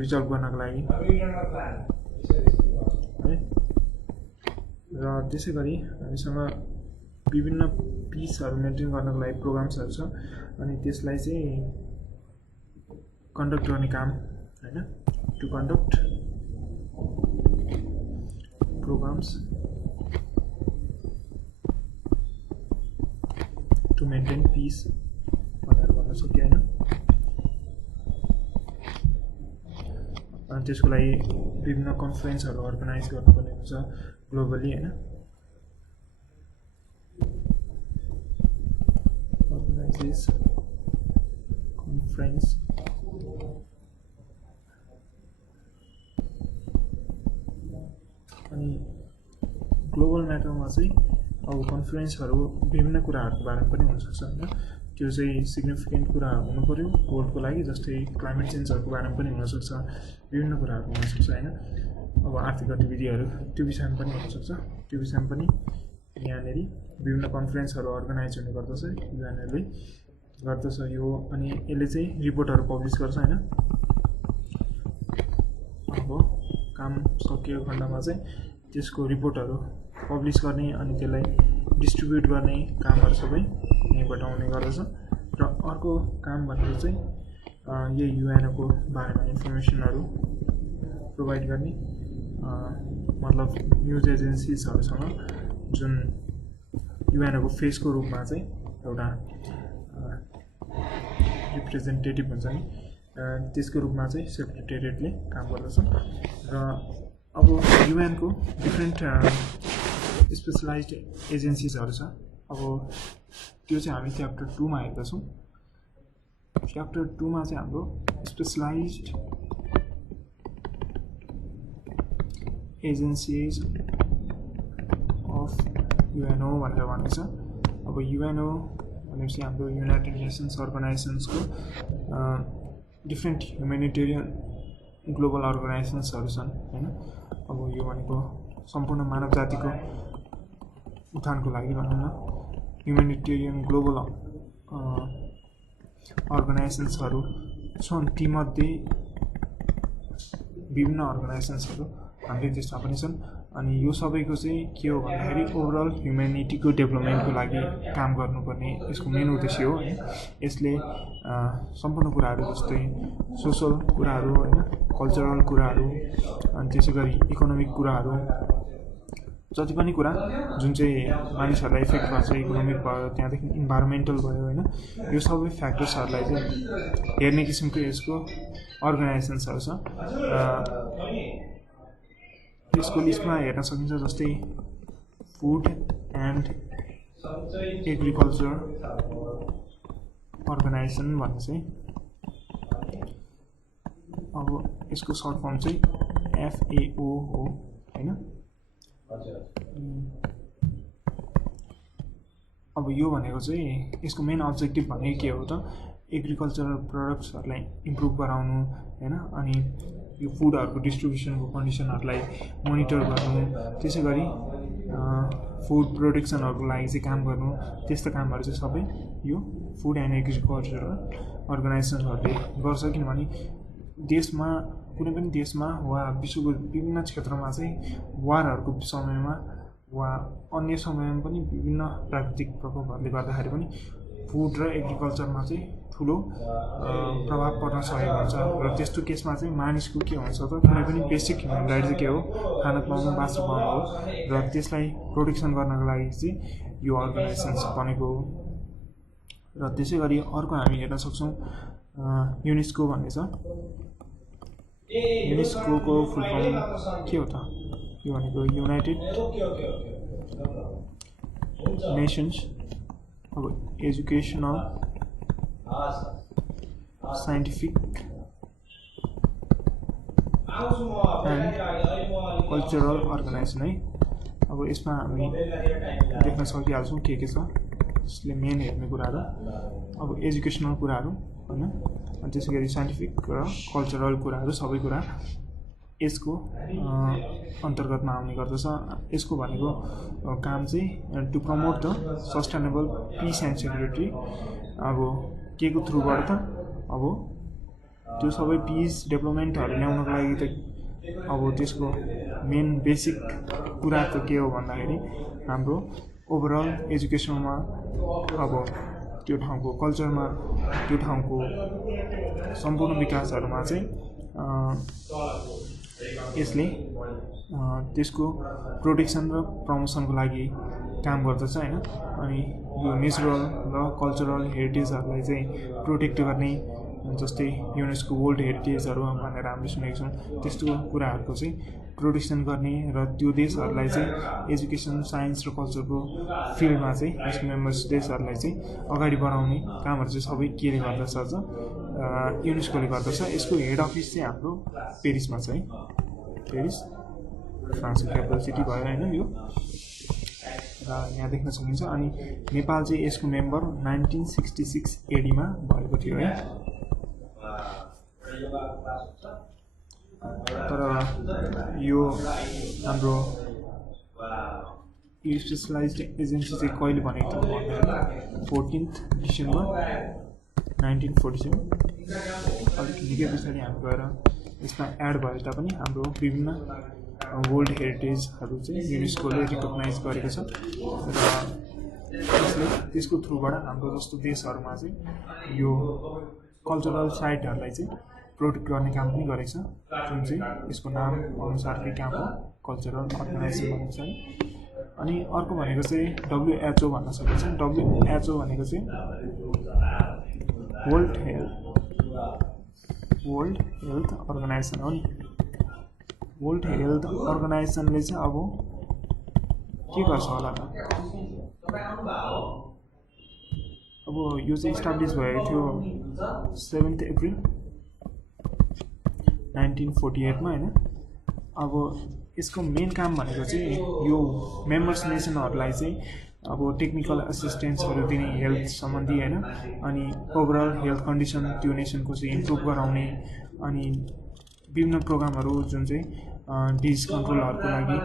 रिजल्भ गर्नको लागि है। र त्यसै गरी हामीसँग विभिन्न पिसहरू मेन्टेन गर्नको लागि प्रोग्राम्सहरू छ, अनि त्यसलाई चाहिँ कन्डक्ट गर्ने काम होइन, to conduct programs to maintain peace भनेर भन्न सक्यो होइन। अनि त्यसको लागि विभिन्न कन्फरेन्सहरू अर्गनाइज गर्नुपर्ने हुन्छ ग्लोबली होइन। अर्गनाइजेस कन्फरेन्स अनि ग्लोबल म्याटरमा चाहिँ अब कन्फरेन्सहरू विभिन्न कुराहरूको बारेमा पनि हुनसक्छ होइन, त्यो चाहिँ सिग्निफिकेन्ट कुराहरू हुनु पऱ्यो वर्ल्डको लागि, जस्तै क्लाइमेट चेन्जहरूको बारेमा पनि हुनसक्छ, विभिन्न कुराहरू हुनसक्छ होइन। अब आर्थिक गतिविधिहरू त्यो विषयमा पनि हुनसक्छ, त्यो विषयमा पनि यहाँनिर विभिन्न कन्फरेन्सहरू अर्गनाइज हुने गर्दछ, युएनले गर्दछ यो। अनि यसले चाहिँ रिपोर्टहरू पब्लिस गर्छ होइन। अब काम सकिएको खण्डमा चाहिँ त्यसको रिपोर्टहरू पब्लिस गर्ने अनि त्यसलाई डिस्ट्रिब्युट गर्ने कामहरू सबै यहीँबाट आउने गर्दछ। र अर्को काम भनेको चाहिँ यही युएनओको बारेमा इन्फर्मेसनहरू प्रोभाइड गर्ने, मतलब न्युज एजेन्सिजहरूसँग जुन युएनओको फेसको रूपमा चाहिँ एउटा रिप्रेजेन्टेटिभ हुन्छ नि, त्यसको रूपमा चाहिँ सेक्रेटेरिएटले काम गर्दछ। र अब युएनको डिफ्रेन्ट स्पेसलाइज्ड एजेन्सिजहरू छ। अब त्यो चाहिँ हामी च्याप्टर 2 मा हेर्दछौँ। च्याप्टर 2 मा चाहिँ हाम्रो स्पेसलाइज्ड एजेन्सिज अफ युएनओ भनेर भनेको छ। अब युएनओ भनेपछि हाम्रो युनाइटेड नेसन्स अर्गनाइजेसन्सको डिफ्रेन्ट ह्युमेनिटेरियन ग्लोबल अर्गनाइजेसन्सहरू छन् होइन। अब यो भनेको सम्पूर्ण मानव जातिको उत्थानको लागि भनौँ न ह्युमेनिटेरियन ग्लोबल अर्गनाइजेसन्सहरू छन्। तीमध्ये विभिन्न अर्गनाइजेसन्सहरू हाम्रै देशमा पनि छन्। अनि यो सबैको चाहिँ के हो भन्दाखेरि ओभरअल ह्युमेनिटीको डेभलपमेन्टको लागि काम गर्नुपर्ने यसको मेन उद्देश्य हो होइन। यसले सम्पूर्ण कुराहरू जस्तै सोसल कुराहरू होइन, कल्चरल कुराहरू, अनि त्यसै गरी इकोनोमिक कुराहरू, जति पनि कुरा जुन चाहिँ मानिसहरूलाई इफेक्ट गर्छ, इकोनोमिक भयो, त्यहाँदेखि इन्भाइरोमेन्टल भयो होइन, यो सबै फ्याक्टर्सहरूलाई चाहिँ हेर्ने किसिमको यसको अर्गनाइजेसन्सहरू छ। यसको लिस्टमा हेर्न सकिन्छ जस्तै फुड एन्ड एग्रिकल्चर अर्गनाइजेसन भन्ने चाहिँ, अब यसको सर्ट फर्म चाहिँ FAO हो होइन। अब यो भनेको चाहिँ यसको मेन अब्जेक्टिभ भनेको के हो त, एग्रिकल्चरल प्रडक्ट्सहरूलाई इम्प्रुभ गराउनु होइन, अनि यो फुडहरूको डिस्ट्रिब्युसनको कन्डिसनहरूलाई मोनिटर गर्नु, त्यसै गरी फुड प्रोटेक्सनहरूको लागि चाहिँ काम गर्नु, त्यस्तो कामहरू चाहिँ सबै यो फुड एन्ड एग्रिकल्चरल अर्गनाइजेसनहरूले गर्छ। किनभने देशमा कुनै पनि देशमा वा विश्वको विभिन्न क्षेत्रमा चाहिँ वारहरूको समयमा वा अन्य समयमा पनि विभिन्न प्राकृतिक प्रकोपहरूले गर्दाखेरि पनि फुड र एग्रिकल्चरमा चाहिँ ठुलो प्रभाव पर्न सकेको हुन्छ। र त्यस्तो केसमा चाहिँ मानिसको के हुन्छ त, कुनै पनि बेसिक ह्युमन राइट चाहिँ के हो, खान पाउनु, बाँच्न पाउनु हो। र त्यसलाई प्रोटेक्सन गर्नको लागि चाहिँ यो अर्गनाइजेसन्स बनेको हो। र त्यसै गरी अर्को हामी हेर्न सक्छौँ युनेस्को भन्ने छ। युनेस्कोको फुल फर्म के हो त, यो भनेको युनाइटेड नेसन्स अब educational scientific and cultural organization है। अब यसमा हामी देख्न सकिहाल्छौँ के छ यसले मेन हेर्ने कुराहरू। अब एजुकेसनल कुराहरू होइन, अनि त्यसै गरी साइन्टिफिक र कल्चरल कुराहरू सबै कुरा यसको अन्तर्गतमा आउने गर्दछ। यसको भनेको काम चाहिँ to promote the sustainable peace and security. अब के को थ्रुबाट त, अब त्यो सबै पिस डेभलपमेन्टहरू ल्याउनको लागि त अब त्यसको मेन बेसिक कुरा त के हो भन्दाखेरि हाम्रो ओभरअल एजुकेसनमा, अब त्यो ठाउँको कल्चरमा, त्यो ठाउँको सम्पूर्ण विकासहरूमा चाहिँ यसले त्यसको प्रोटेक्सन र प्रमोसनको लागि काम गर्दछ होइन। अनि यो नेचुरल र कल्चरल हेरिटेजहरूलाई चाहिँ प्रोटेक्ट गर्ने, जस्तै युनेस्को वर्ल्ड हेरिटेजहरू भनेर हामीले सुनेको छौँ, त्यस्तो कुराहरूको चाहिँ प्रोटेक्सन गर्ने र त्यो देशहरूलाई चाहिँ एजुकेसन, साइन्स र कल्चरको फिल्डमा चाहिँ यसको मेम्बर्स देशहरूलाई चाहिँ अगाडि बढाउने कामहरू चाहिँ सबै केले गर्दछ। युनेस्कोले गर्दछ। यसको हेड अफिस चाहिँ हाम्रो पेरिसमा छ है, पेरिस फ्रान्सको क्यापिटल सिटी भयो होइन यो, र यहाँ देख्न सकिन्छ। अनि नेपाल चाहिँ यसको मेम्बर 1966 एडीमा भएको थियो है। तर यो हाम्रो यो स्पेसलाइज्ड एजेन्सी चाहिँ कहिले बनेको थियो भन्दाखेरि 14 डिसेम्बर 1947। अलिक निकै पछाडि हामी गएर यसमा एड भए तापनि हाम्रो विभिन्न वर्ल्ड हेरिटेजहरू चाहिँ युनेस्कोले रिकगनाइज गरेको छ, र यसले त्यसको थ्रुबाट हाम्रो जस्तो देशहरूमा चाहिँ यो कल्चरल साइटहरूलाई चाहिँ प्रोटेक्ट गर्ने काम पनि गरेको छ, जुन चाहिँ यसको नाम अनुसारकै काम हो, कल्चरल अर्गनाइजेसन भनेको छ। अनि अर्को भनेको चाहिँ WHO भन्न सकिन्छ। WHO भनेको चाहिँ वर्ल्ड हेल्थ अर्गनाइजेसन हो नि। वर्ल्ड हेल्थ अर्गनाइजेसनले चाहिँ अब के गर्छ होला त, अब यो चाहिँ इस्टाब्लिस भएको थियो 7 अप्रिल 1948 मा होइन। अब यसको मेन काम भनेको चाहिँ यो मेम्बर्स नेसनहरूलाई चाहिँ अब टेक्निकल असिस्टेन्सहरू दिने हेल्थ सम्बन्धी होइन, अनि ओभरअल हेल्थ कन्डिसन त्यो नेसनको चाहिँ इम्प्रुभ गराउने, अनि विभिन्न प्रोग्रामहरू जुन चाहिँ डिजिज कन्ट्रोलहरूको लागि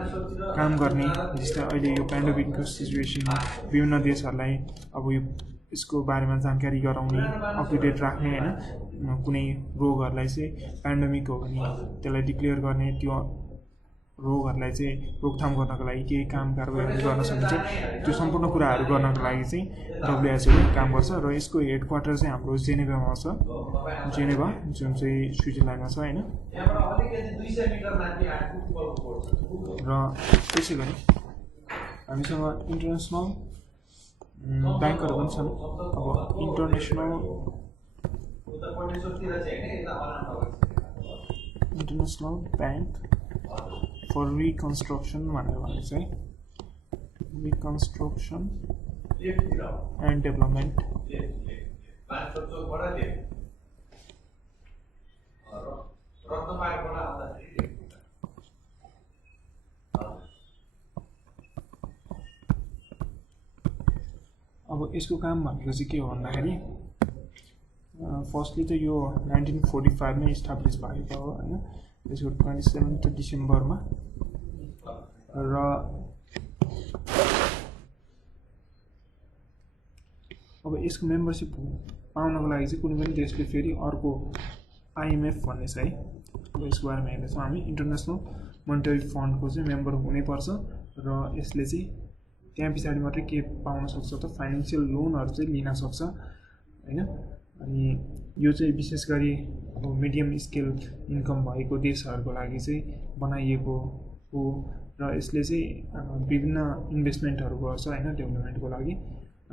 काम गर्ने, जस्तै अहिले यो पेन्डेमिकको सिचुएसनमा विभिन्न देशहरूलाई अब यो यसको बारेमा जानकारी गराउने, अप टु डेट राख्ने होइन। कुनै रोगहरूलाई चाहिँ पेन्डेमिक हो भने त्यसलाई डिक्लेयर गर्ने, त्यो रोगहरूलाई चाहिँ रोकथाम गर्नको लागि केही काम कारबाहीहरू गर्न सकिन्छ, त्यो सम्पूर्ण कुराहरू गर्नको लागि चाहिँ WHO ले काम गर्छ। र यसको हेड क्वार्टर चाहिँ हाम्रो जेनेभामा छ, जेनेभा जुन चाहिँ स्विजरल्यान्डमा छ होइन। र त्यसै गरी हामीसँग इन्टरनेसनल ब्याङ्कहरू पनि छन्। अब इन्टरनेसनल ब्याङ्क फर रिकन्स्ट्रक्सन भनेर भनेको चाहिँ रिकन्स्ट्रक्सन एन्ड डेभलपमेन्ट। अब यसको काम भनेको चाहिँ के हो भन्दाखेरि फर्स्टली त यो 1945 मै इस्टाब्लिस भएको हो होइन, त्यसको 27 डिसेम्बरमा। र अब यसको मेम्बरसिप पाउनको लागि चाहिँ कुनै पनि देशले फेरि अर्को IMF भन्ने छ है, अब यसको बारेमा हेर्दैछौँ हामी। इन्टरनेसनल मोनिटरी फन्डको चाहिँ मेम्बर हुनैपर्छ, र यसले चाहिँ त्यहाँ पछाडि मात्रै के पाउन सक्छ त, फाइनेन्सियल लोनहरू चाहिँ लिन सक्छ होइन। अनि यो चाहिँ विशेष गरी अब मिडियम स्केल इन्कम भएको देशहरूको लागि चाहिँ बनाइएको हो, र यसले चाहिँ विभिन्न इन्भेस्टमेन्टहरू गर्छ होइन डेभलपमेन्टको लागि।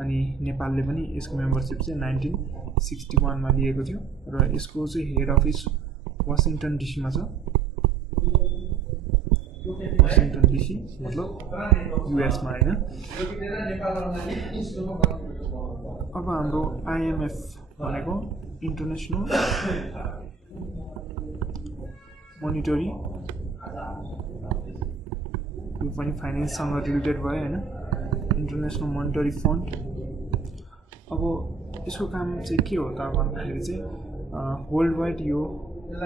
अनि नेपालले पनि यसको मेम्बरसिप चाहिँ 1961 मा लिएको थियो, र यसको चाहिँ हेड अफिस वासिङटन डिसीमा छ। वासिङटन डिसी मतलब US मा होइन। अब हाम्रो IMF भनेको इन्टरनेसनल मोनिटरी, यो पनि फाइनेन्ससँग रिलेटेड भयो होइन, इन्टरनेसनल मोनिटरी फन्ड। अब यसको काम चाहिँ के हो त भन्दाखेरि चाहिँ वर्ल्ड वाइड यो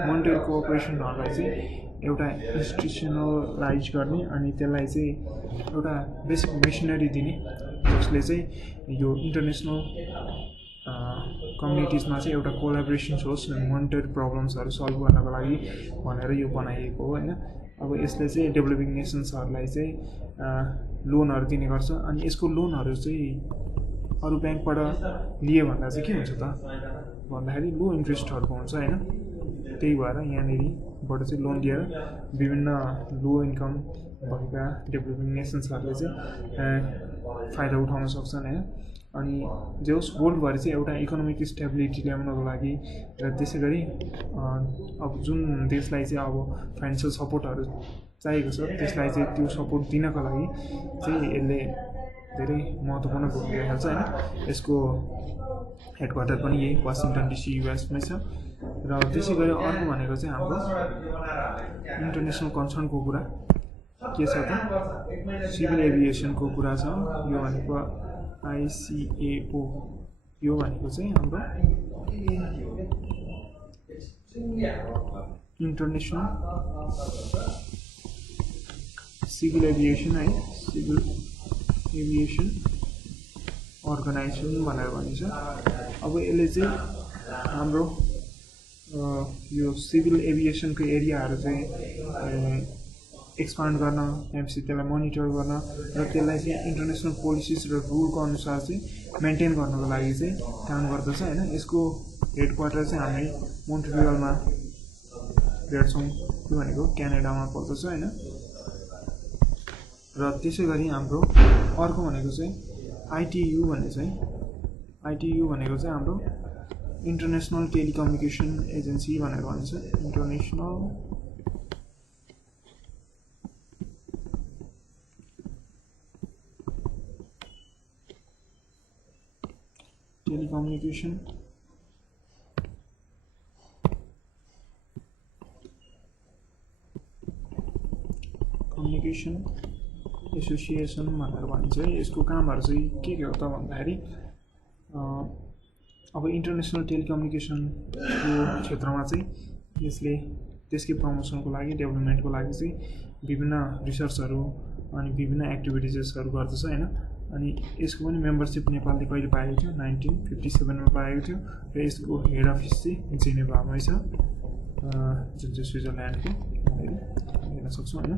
मोनिटरी कोअपरेसनहरूलाई चाहिँ एउटा इन्स्टिट्युसनलाइज गर्ने, अनि त्यसलाई चाहिँ एउटा बेसिक मेसिनरी दिने, जसले चाहिँ यो इन्टरनेसनल कम्युनिटिजमा चाहिँ एउटा कोलाबोरेसन होस् मोनिटरी प्रब्लम्सहरू सल्भ गर्नको लागि भनेर यो बनाइएको हो होइन। अब यसले चाहिँ डेभलपिङ नेसन्सहरूलाई चाहिँ लोनहरू दिने गर्छ, अनि यसको लोनहरू चाहिँ अरू ब्याङ्कबाट लिए भन्दा चाहिँ के हुन्छ त भन्दाखेरि लो इन्ट्रेस्टहरूको हुन्छ होइन। त्यही भएर यहाँनिरबाट चाहिँ लोन दिएर विभिन्न लो इन्कम भएका डेभलपिङ नेसन्सहरूले चाहिँ फाइदा उठाउन सक्छन् होइन। अनि जे होस् वर्ल्डभरि चाहिँ एउटा इकोनोमिक स्टेबिलिटी ल्याउनको लागि, र त्यसै गरी अब जुन देशलाई चाहिँ अब फाइनेन्सियल सपोर्टहरू चाहिएको छ त्यसलाई चाहिँ त्यो सपोर्ट दिनको लागि चाहिँ यसले धेरै महत्त्वपूर्ण भूमिका खेल्छ हैन। यसको हेडक्वार्टर पनि यही वाशिंटन DC युएसमै छ। र त्यसै गरी अर्को भनेको चाहिँ हाम्रो इन्टरनेसनल कन्सर्नको कुरा के छ त सिभिल एभिएसनको कुरा छ। यो भनेको ICAO यो भनेको चाहिँ हाम्रो इन्टरनेसनल सिभिल एभिएसन है सिभिल एभिएसन अर्गनाइजेसन भनेर भनिन्छ। अब यसले चाहिँ हाम्रो यो सिभिल एभिएसनको एरियाहरू चाहिँ एक्सपान्ड गर्न त्यसपछि त्यसलाई मोनिटर गर्न र त्यसलाई चाहिँ इन्टरनेसनल पोलिसिज र रुलको अनुसार चाहिँ मेन्टेन गर्नको लागि चाहिँ काम गर्दछ हैन। यसको हेडक्वार्टर चाहिँ हामी मोन्ट्रियलमा भेट्छौँ। त्यो भनेको क्यानाडामा पर्दछ हैन। र त्यसै गरी हाम्रो अर्को भनेको चाहिँ ITU भनेको चाहिँ हाम्रो इन्टरनेसनल टेलिकम्युनिकेसन एजेन्सी भनेर भनिन्छ। इन्टरनेसनल टेलिकम्युनिकेसन एसोसिएसन भनेर भनिन्छ। यसको कामहरू चाहिँ के हो त भन्दाखेरि अब इन्टरनेसनल टेलिकम्युनिकेसनको क्षेत्रमा चाहिँ यसले त्यसकै प्रमोसनको लागि डेभलपमेन्टको लागि चाहिँ विभिन्न रिसर्चहरू अनि विभिन्न एक्टिभिटिजहरू गर्दछ हैन। अनि यसको पनि मेम्बरसिप नेपालले कहिले पाएको थियो 1957 मा पाएको थियो र यसको हेड अफिस चाहिँ जेनेभामै छ जुन चाहिँ स्विजरल्यान्डको हेर्न सक्छौँ हैन।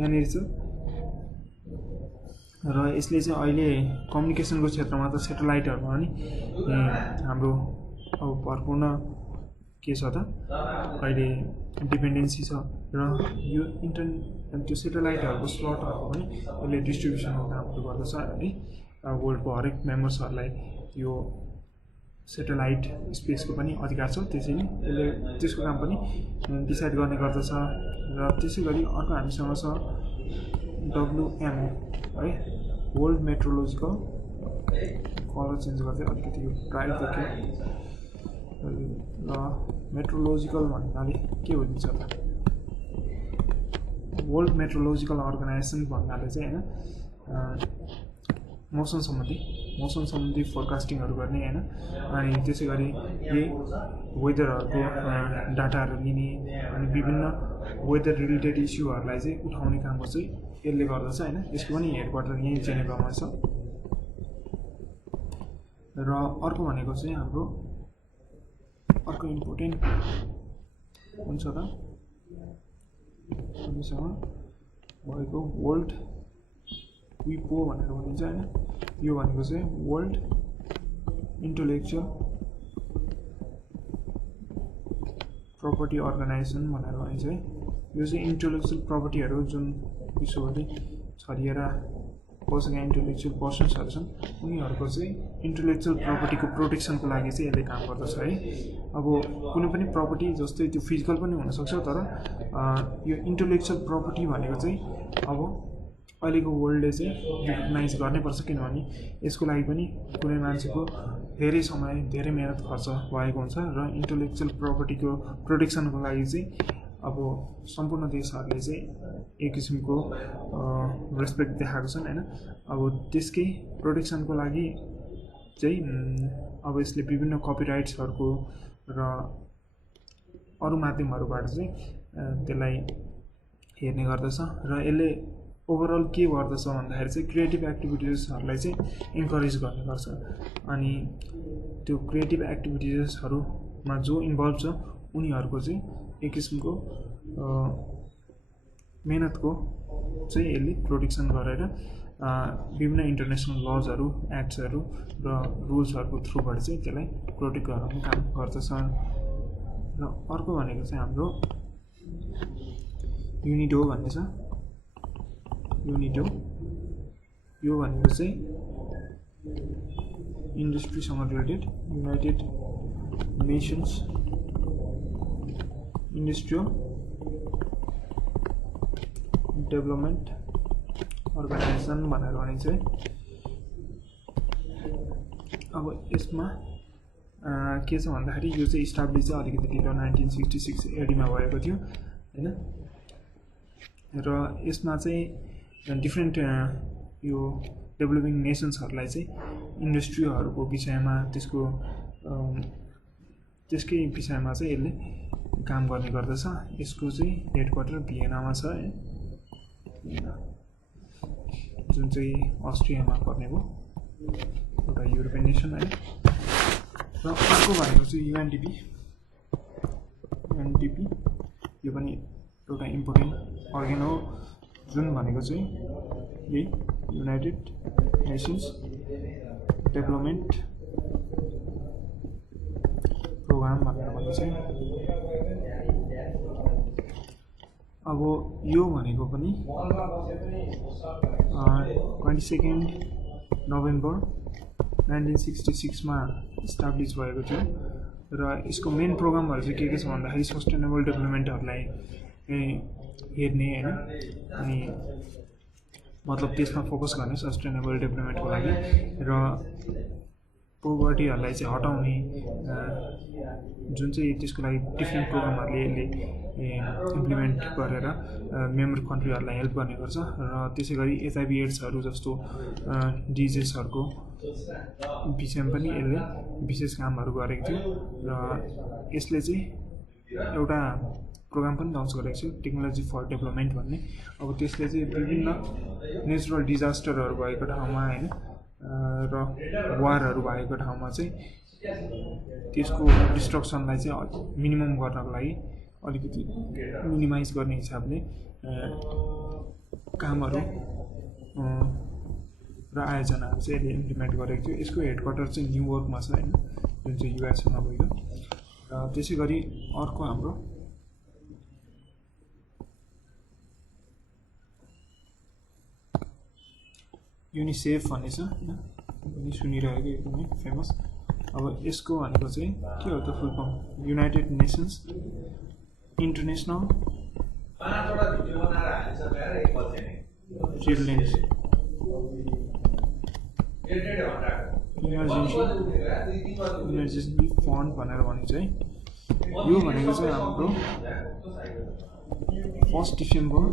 यहाँनिर छ र यसले चाहिँ अहिले कम्युनिकेसनको क्षेत्रमा त सेटेलाइटहरुमा पनि हाम्रो अब भरपूर्ण के छ त अहिले डिपेन्डेन्सी छ र यो त्यो सेटेलाइटहरुको स्लटहरुको पनि यसले डिस्ट्रिब्युसनको कामहरु गर्दछ है। वर्ल्डको हरेक मेम्बर्सहरुलाई यो सेटेलाइट स्पेसको पनि अधिकार छ। त्यसैले यसले त्यसको काम पनि डिसाइड गर्ने गर्दछ। र त्यसै गरी अर्को हामीसँग छ WMO है वर्ल्ड मेट्रोलोजिकल कलर चेन्ज गर्दै अलिकति यो ब्राइट देखियो र मेट्रोलोजिकल भन्नाले के बुझिन्छ त वर्ल्ड मेट्रोलोजिकल अर्गनाइजेसन भन्नाले चाहिँ हैन मौसम सम्बन्धी फोरकास्टिङहरु गर्ने हैन। अनि त्यसै गरी यही वेदरहरुको डाटाहरु लिने अनि विभिन्न वेदर रिलेटेड इस्युहरुलाई चाहिँ उठाउने कामहरु चाहिँ यसले गर्दछ हैन। यसको पनि हेडक्वार्टर यही जेनेभामा छ। र अर्को भनेको चाहिँ हाम्रो अर्को इम्पोर्टेन्ट हुन्छ त हामीसँग भएको वर्ल्ड WIPO भनेर भनिन्छ हैन। यो भनेको चाहिँ वर्ल्ड इन्टेलेक्चुअल प्रपर्टी अर्गनाइजेसन भनेर भनिन्छ है। यो चाहिँ इन्टेलेक्चुअल प्रपर्टीहरु जुन विश्वभरि छरिएर बसेका इन्टेलेक्चुअल पर्सन्सहरु छन् उनीहरुको चाहिँ इन्टेलेक्चुअल प्रपर्टीको प्रोटेक्सनको लागि चाहिँ यसले काम गर्दछ है। अब कुनै पनि प्रपर्टी जस्तै त्यो फिजिकल पनि हुन सक्छ तर यो इन्टेलेक्चुअल प्रपर्टी भनेको चाहिँ अब अहिलेको वर्ल्डले चाहिँ रिकग्नाइज गर्नै पर्छ किनभने यसको लागि पनि कुनै मान्छेको धेरै समय धेरै मेहनत खर्च भएको हुन्छ र इन्टेलेक्चुअल प्रपर्टीको प्रोटेक्सनको लागि चाहिँ अब सम्पूर्ण देशहरुले चाहिँ एक किसिमको रेस्पेक्ट देखाएको छन् हैन। अब त्यसकै प्रोटेक्सनको लागि चाहिँ अब यसले विभिन्न कपिराइट्सहरुको र अरु माध्यमहरुबाट चाहिँ त्यसलाई हेर्ने गर्दछ र यसले ओभरअल के गर्दछ भन्दाखेरि चाहिँ क्रिएटिभ एक्टिभिटिजहरुलाई चाहिँ इन्करेज गर्ने गर्छ। अनि त्यो क्रिएटिभ एक्टिभिटिजहरुमा जो इन्भल्भ छ उनीहरुको चाहिँ एक किसिमको मेहनतको चाहिँ यसले प्रोटेक्सन गरेर विभिन्न इन्टरनेसनल लजहरु एक्ट्सहरु र रुल्सहरुको थ्रुबाट चाहिँ त्यसलाई प्रोटेक्ट गर्ने काम गर्दछ। र अर्को भनेको चाहिँ हाम्रो युनिडो भन्ने छ। युनिडो यो भनेको चाहिँ इन्डस्ट्रीसँग related United Nations Industrial Development Organization भनेर भनिन्छ है। अब यसमा के छ भन्दाखेरि यो चाहिँ इस्टाब्लिस चाहिँ अलिकति ढिलो 1966 एडीमा भएको थियो हैन। र यसमा चाहिँ डिफ्रेन्ट यो डेभलपिङ नेसन्सहरूलाई चाहिँ इन्डस्ट्रीहरूको विषयमा त्यसकै विषयमा चाहिँ यसले काम गर्ने गर्दछ। यसको चाहिँ हेडक्वार्टर भियनामा छ है, जुन चाहिँ अस्ट्रियामा पर्ने भयो, एउटा युरोपियन नेसन है। र अर्को भनेको चाहिँ युएनडिपी यो पनि एउटा इम्पोर्टेन्ट अर्गन हो, जुन भनेको चाहिँ यही युनाइटेड नेसन्स डेभलपमेन्ट प्रोग्राम भनेर भनिन्छ। अब यो भनेको पनि 22 नोभेम्बर 1966 मा इस्टाब्लिस भएको थियो। र यसको मेन प्रोग्रामहरू चाहिँ के छ भन्दाखेरि सस्टेनेबल डेभलपमेन्टहरूलाई हेर्ने हैन, अनि मतलब त्यसमा फोकस गर्ने सस्टेनेबल डेभलपमेन्टको लागि, र पोभर्टीहरूलाई चाहिँ हटाउने जुन चाहिँ त्यसको लागि डिफ्रेन्ट प्रोग्रामहरूले यसले इम्प्लिमेन्ट गरेर मेम्बर कन्ट्रीहरूलाई हेल्प गर्ने गर्छ। र त्यसै गरी HIV एड्सहरू जस्तो डिजिजहरूको विषयमा पनि यसले विशेष कामहरू गरेको थियो। र यसले चाहिँ एउटा प्रोग्राम पनि लन्च गरेको थियो, टेक्नोलोजी फर डेभलपमेन्ट भन्ने। अब त्यसले चाहिँ विभिन्न नेचुरल डिजास्टरहरू भएको ठाउँमा हैन र वारहरू भएको ठाउँमा चाहिँ त्यसको डिस्ट्रक्सनलाई चाहिँ मिनिमम गर्नको लागि, अलिकति मिनिमाइज गर्ने हिसाबले कामहरू र आयोजनाहरू चाहिँ यसले इम्प्लिमेन्ट गरेको थियो। यसको हेडक्वार्टर चाहिँ न्युयोर्कमा छ हैन, जुन चाहिँ युएसमा भयो। र त्यसै गरी अर्को हाम्रो युनिसेफ भन्ने छ हैन, पनि सुनिरहेको एकदमै फेमस। अब यसको भनेको चाहिँ के हो त full form, United nations international children's emergency fund भनेर भनिन्छ है। यो भनेको चाहिँ हाम्रो 1 डिसेम्बर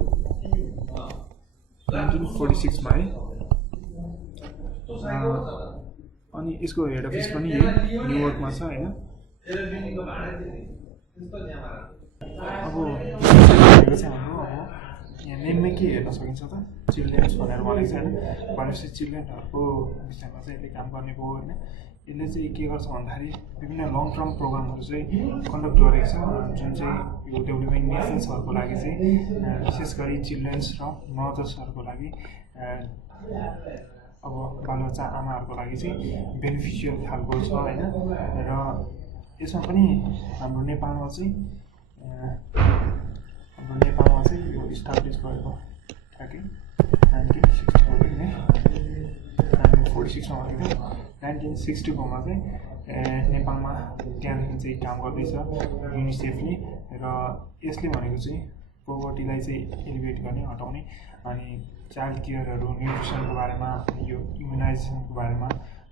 1946 मा है। अनि यसको हेड अफिस पनि यही न्युयोर्कमा छ हैन। अब भनेको चाहिँ हाम्रो यहाँ नेममै के हेर्न सकिन्छ त, चिल्ड्रेन्स भनेर भनेको छ हैन। भनेपछि चिल्ड्रेनहरूको विषयमा चाहिँ यसले काम गर्ने भयो हैन। यसले चाहिँ के गर्छ भन्दाखेरि विभिन्न लङ टर्म प्रोग्रामहरू चाहिँ कन्डक्ट गरेको छ, जुन चाहिँ यो डेभलपिङ नेसन्सहरूको लागि चाहिँ विशेष गरी चिल्ड्रेन्स र मदर्सहरूको लागि, अब बालबच्चा आमाहरूको लागि चाहिँ बेनिफिसियल खालको छ हैन। र यसमा पनि हाम्रो नेपालमा चाहिँ यो इस्टाब्लिस भएको ठ्याक्कै 1946 मा भएको थियो। 1964 मा चाहिँ नेपालमा त्यहाँदेखि चाहिँ काम गर्दैछ युनिसेफले। र यसले भनेको चाहिँ पोभर्टीलाई चाहिँ एलिभेट गर्ने, हटाउने, अनि चाइल्ड केयरहरू, न्युट्रिसनको बारेमा, यो इम्युनाइजेसनको बारेमा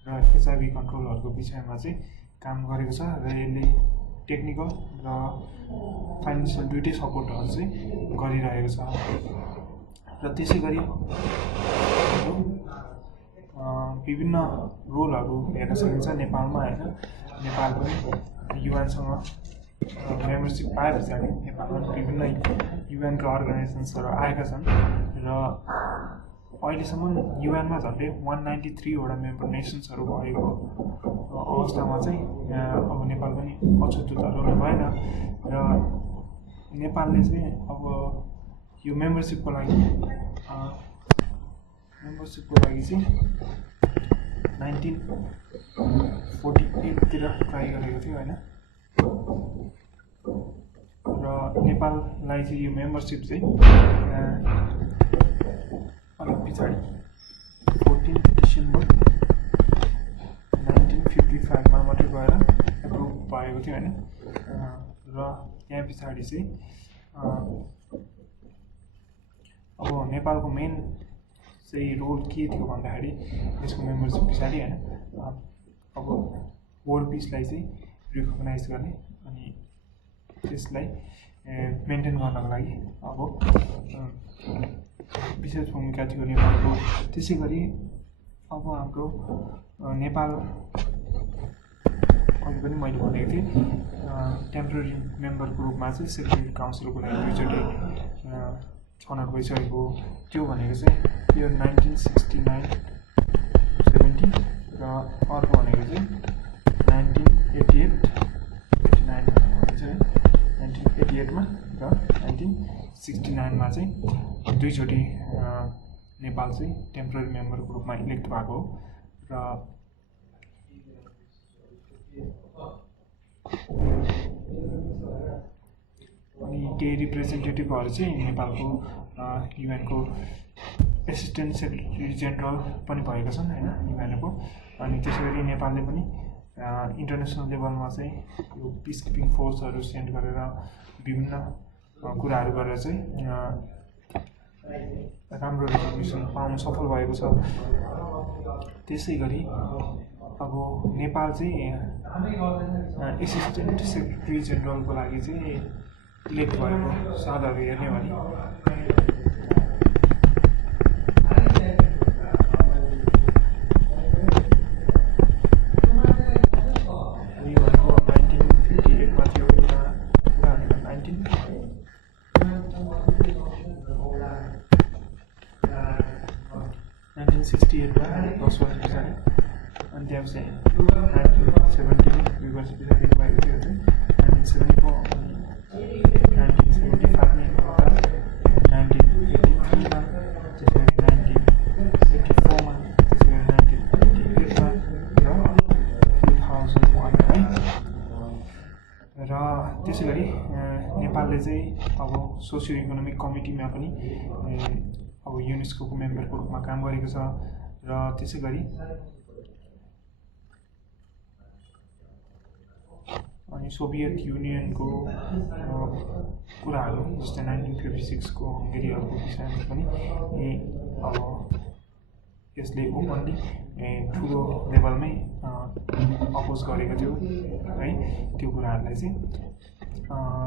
र HIV कन्ट्रोलहरूको विषयमा चाहिँ काम गरेको छ। र यसले टेक्निकल र फाइनेन्सियल दुइटै सपोर्टहरू चाहिँ गरिरहेको छ। र त्यसै गरी विभिन्न रोलहरू हेर्न सकिन्छ नेपालमा हैन। नेपाल पनि युएनसँग मेम्बरसिप पाए पछाडि नेपालमा विभिन्न युएनका अर्गनाइजेसन्सहरू आएका छन्। र अहिलेसम्म युएनमा झन्डै 193 वटा मेम्बर नेसन्सहरू भएको अवस्थामा चाहिँ अब नेपाल पनि अछुतो त रहनु भएन। र नेपालले चाहिँ अब यो मेम्बरसिपको लागि चाहिँ 1948 तिर ट्राई गरेको थियो हैन। र नेपाललाई चाहिँ यो मेम्बरसिप चाहिँ अलिक पछाडि 14 डिसेम्बर 1955 मा मात्रै गएर एप्रुभ भएको थियो हैन। र त्यहाँ पछाडि चाहिँ अब नेपालको मेन चाहिँ रोल के थियो भन्दाखेरि यसको मेम्बरसिप पछाडि हैन अब वर्ल्ड पिसलाई चाहिँ रिकगनाइज गर्ने अनि त्यसलाई मेन्टेन गर्नको लागि अब विशेष भूमिका थियो नेपालको। त्यसै गरी अब हाम्रो नेपाल अघि पनि मैले भनेको थिएँ टेम्पोररी मेम्बरको रूपमा चाहिँ सेक्युरिटी काउन्सिलको लागि दुईचोटि छनौट भइसकेको। त्यो भनेको चाहिँ यो 1969-70 र अर्को भनेको चाहिँ 1988-89 भनेको चाहिँ 1988मा र 1969मा चाहिँ दुईचोटि नेपाल चाहिँ टेम्पोररी मेम्बरको रूपमा इलेक्ट भएको हो। र अनि केही रिप्रेजेन्टेटिभहरू चाहिँ नेपालको युएनको एसिस्टेन्ट सेक्रेटरी जेनरल पनि भएका छन् हैन युएनको। अनि त्यसै गरी नेपालले पनि इन्टरनेसनल लेभलमा चाहिँ यो पिस किपिङ फोर्सहरू सेन्ड गरेर विभिन्न कुराहरू गरेर चाहिँ राम्रो रिकग्निसन पाउन सफल भएको छ। त्यसै गरी अब नेपाल चाहिँ एसिस्टेन्ट सेक्रेटरी जेनरलको लागि चाहिँ इलेक्ट भएको साधाहरू हेर्ने भने नेपालले चाहिँ अब सोसियो इकोनोमिक कमिटीमा पनि अब युनेस्कोको मेम्बरको रूपमा काम गरेको छ। र त्यसै गरी अनि सोभियत युनियनको कुराहरू जस्तै 1956को हङ्गेरीहरूको विषयमा पनि अब यसले ओपनली ठुलो लेभलमै अपोज गरेको थियो है त्यो कुराहरूलाई चाहिँ।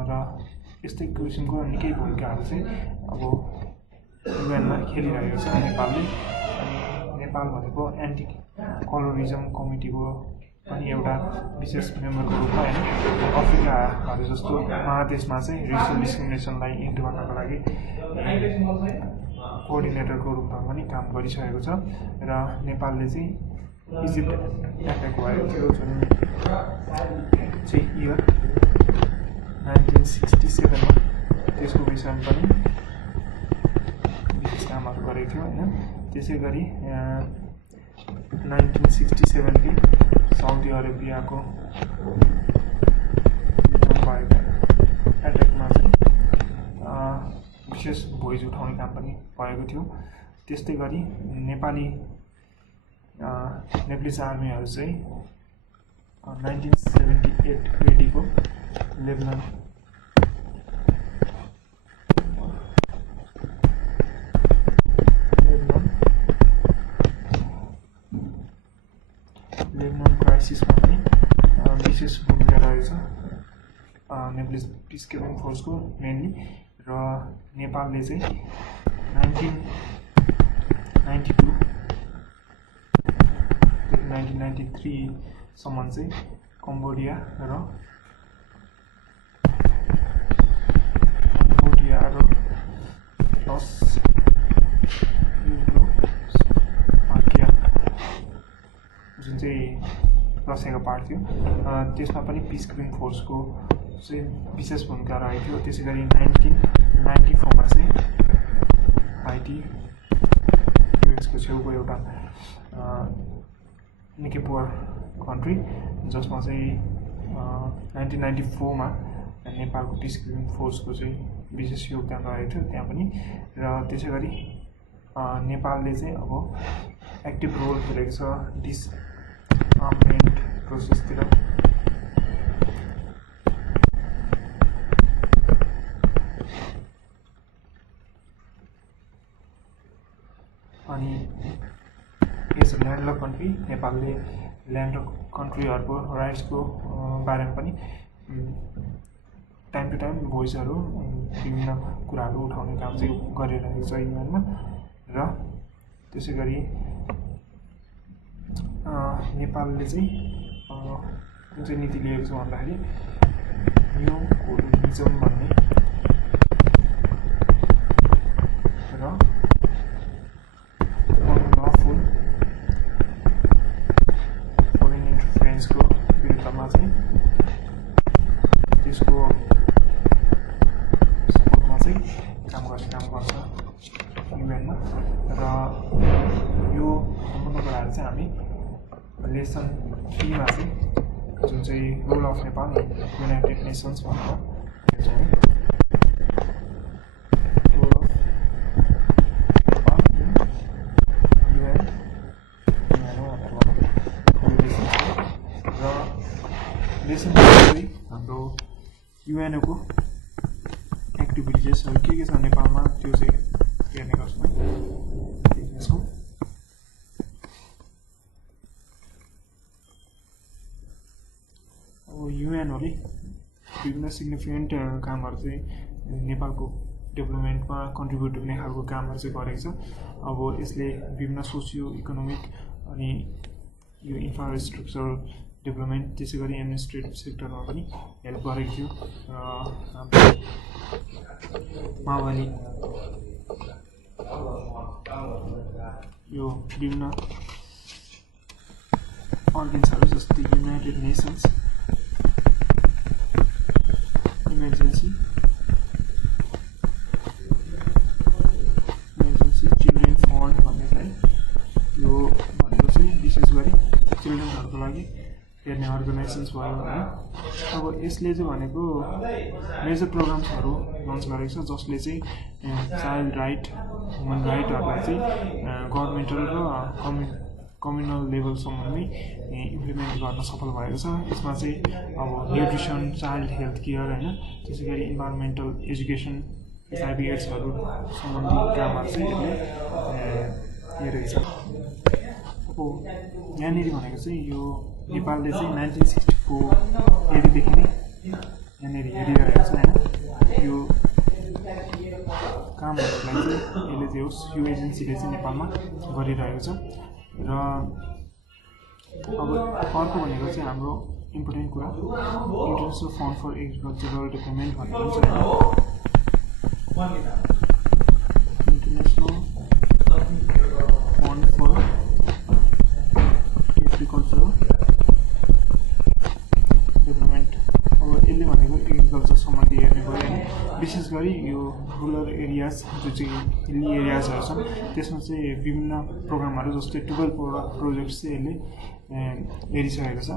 र यस्तै किसिमको निकै भूमिकाहरू चाहिँ अब युएनमा खेलिरहेको छ नेपालले। अनि नेपाल भनेको एन्टी कलोनिजम कमिटीको पनि एउटा विशेष मेम्बरको रूपमा हैन अफ्रिकाहरू जस्तो महादेशमा चाहिँ रेसियल डिस्क्रिमिनेसनलाई इन्ड गर्नको लागि कोअर्डिनेटरको रूपमा पनि काम गरिसकेको छ। र नेपालले चाहिँ इजिप्ट एट्याक भएको थियो जुन चाहिँ इयर 1967मा त्यसको विषयमा पनि विशेष कामहरू गरेको थियो हैन। त्यसै गरी 1967 साउदी अरेबियाको भएको एट्याकमा चाहिँ विशेष भोइस उठाउने काम पनि भएको थियो। त्यस्तै गरी नेप्लिज आर्मीहरू चाहिँ 1978 AD को लेबनान क्राइसिसमा पनि विशेष भूमिका रहेछ नेप्लिज पिस किपिङ फोर्सको मेनली। र नेपालले चाहिँ 1993 सम्म चाहिँ कम्बोडिया र जुन चाहिँ रसियाको पार्ट थियो त्यसमा पनि पिस किपिङ फोर्सको चाहिँ विशेष भूमिका रहेको थियो। त्यसै गरी 1994मा चाहिँ हाइटी युएसको छेउको एउटा निकै पुवर कन्ट्री जसमा चाहिँ 1994मा नेपालको पिस किपिङ फोर्सको चाहिँ विशेष योगदान रहेको थियो त्यहाँ पनि। र त्यसै गरी नेपालले चाहिँ अब एक्टिभ रोल खेलेको छ डिसआर्ममेन्ट प्रोसेसतिर। अनि ल्यान्डलक कन्ट्री नेपालले ल्यान्डलक कन्ट्रीहरूको राइट्सको बारेमा पनि टाइम टु टाइम भोइसहरू विभिन्न कुराहरू उठाउने काम चाहिँ गरिरहेको छ युएनमा। र त्यसै गरी नेपालले चाहिँ जुन चाहिँ नीति लिएको छ भन्दाखेरि न्यू कोलोनिजम भन्ने र अनलफुल फरेन इन्टरफेरेन्सको विरुद्धमा चाहिँ त्यसको सपोर्टमा चाहिँ काम गर्ने काम गर्छ युएनमा। र यो सम्पूर्ण कुराहरू चाहिँ हामी लेसन 3 मा चाहिँ जुन चाहिँ role of Nepal United Nations भनेर हेर्छौँ है। Role of Nepal in UN र लेसन चाहिँ हाम्रो युएनओको एक्टिभिटिजहरू के छ नेपालमा त्यो चाहिँ हेर्ने गर्छौँ है। देख्नेछौँ अब युएनओले विभिन्न सिग्निफिकेन्ट कामहरू चाहिँ नेपालको डेभलपमेन्टमा कन्ट्रिब्युट हुने खालको कामहरू चाहिँ गरेको छ। अब यसले विभिन्न सोसियो इकोनोमिक अनि यो इन्फ्रास्ट्रक्चर डेभलपमेन्ट त्यसै गरी एडमिनिस्ट्रेटिभ सेक्टरमा पनि हेल्प गरेको थियो। माओवादी यो विभिन्न अर्गेन्सहरू जस्तै United nations emergency children fund भन्ने चाहिँ यो भनेको चाहिँ विशेष गरी चिल्ड्रेनहरूको लागि हेर्ने अर्गनाइजेसन्स भयो है। अब यसले चाहिँ भनेको मेजर प्रोग्राम्सहरू लन्च गरेको छ जसले चाहिँ चाइल्ड राइट ह्युमन राइटहरूलाई चाहिँ गभर्मेन्टल र कम्युनल लेभलसम्म नै इम्प्लिमेन्ट गर्न सफल भएको छ। यसमा चाहिँ अब न्युट्रिसन चाइल्ड हेल्थ केयर होइन त्यसै गरी इन्भाइरोमेन्टल एजुकेसन HIV एड्सहरू सम्बन्धी कामहरू चाहिँ यसले हेरेको छ। अब यहाँनिर भनेको चाहिँ यो नेपालले चाहिँ 1964 एरीदेखि नै यहाँनिर हेरिरहेको छ होइन। यो कामहरूलाई चाहिँ यसले चाहिँ होस् यो एजेन्सीले चाहिँ नेपालमा गरिरहेको छ। र अब अर्को भनेको चाहिँ हाम्रो इम्पोर्टेन्ट कुरा international fund for agricultural development भनेको छ। International fund for agricultural development अब यसले भनेको एग्रिकल्चर सम्बन्धी हेर्ने भयो होइन। विशेष गरी यो रुरल एरियाज जो चाहिँ हिल्ली एरियाजहरू छन् त्यसमा चाहिँ विभिन्न प्रोग्रामहरू जस्तै 12 प्रोजेक्ट्स चाहिँ यसले हेरिसकेको छ।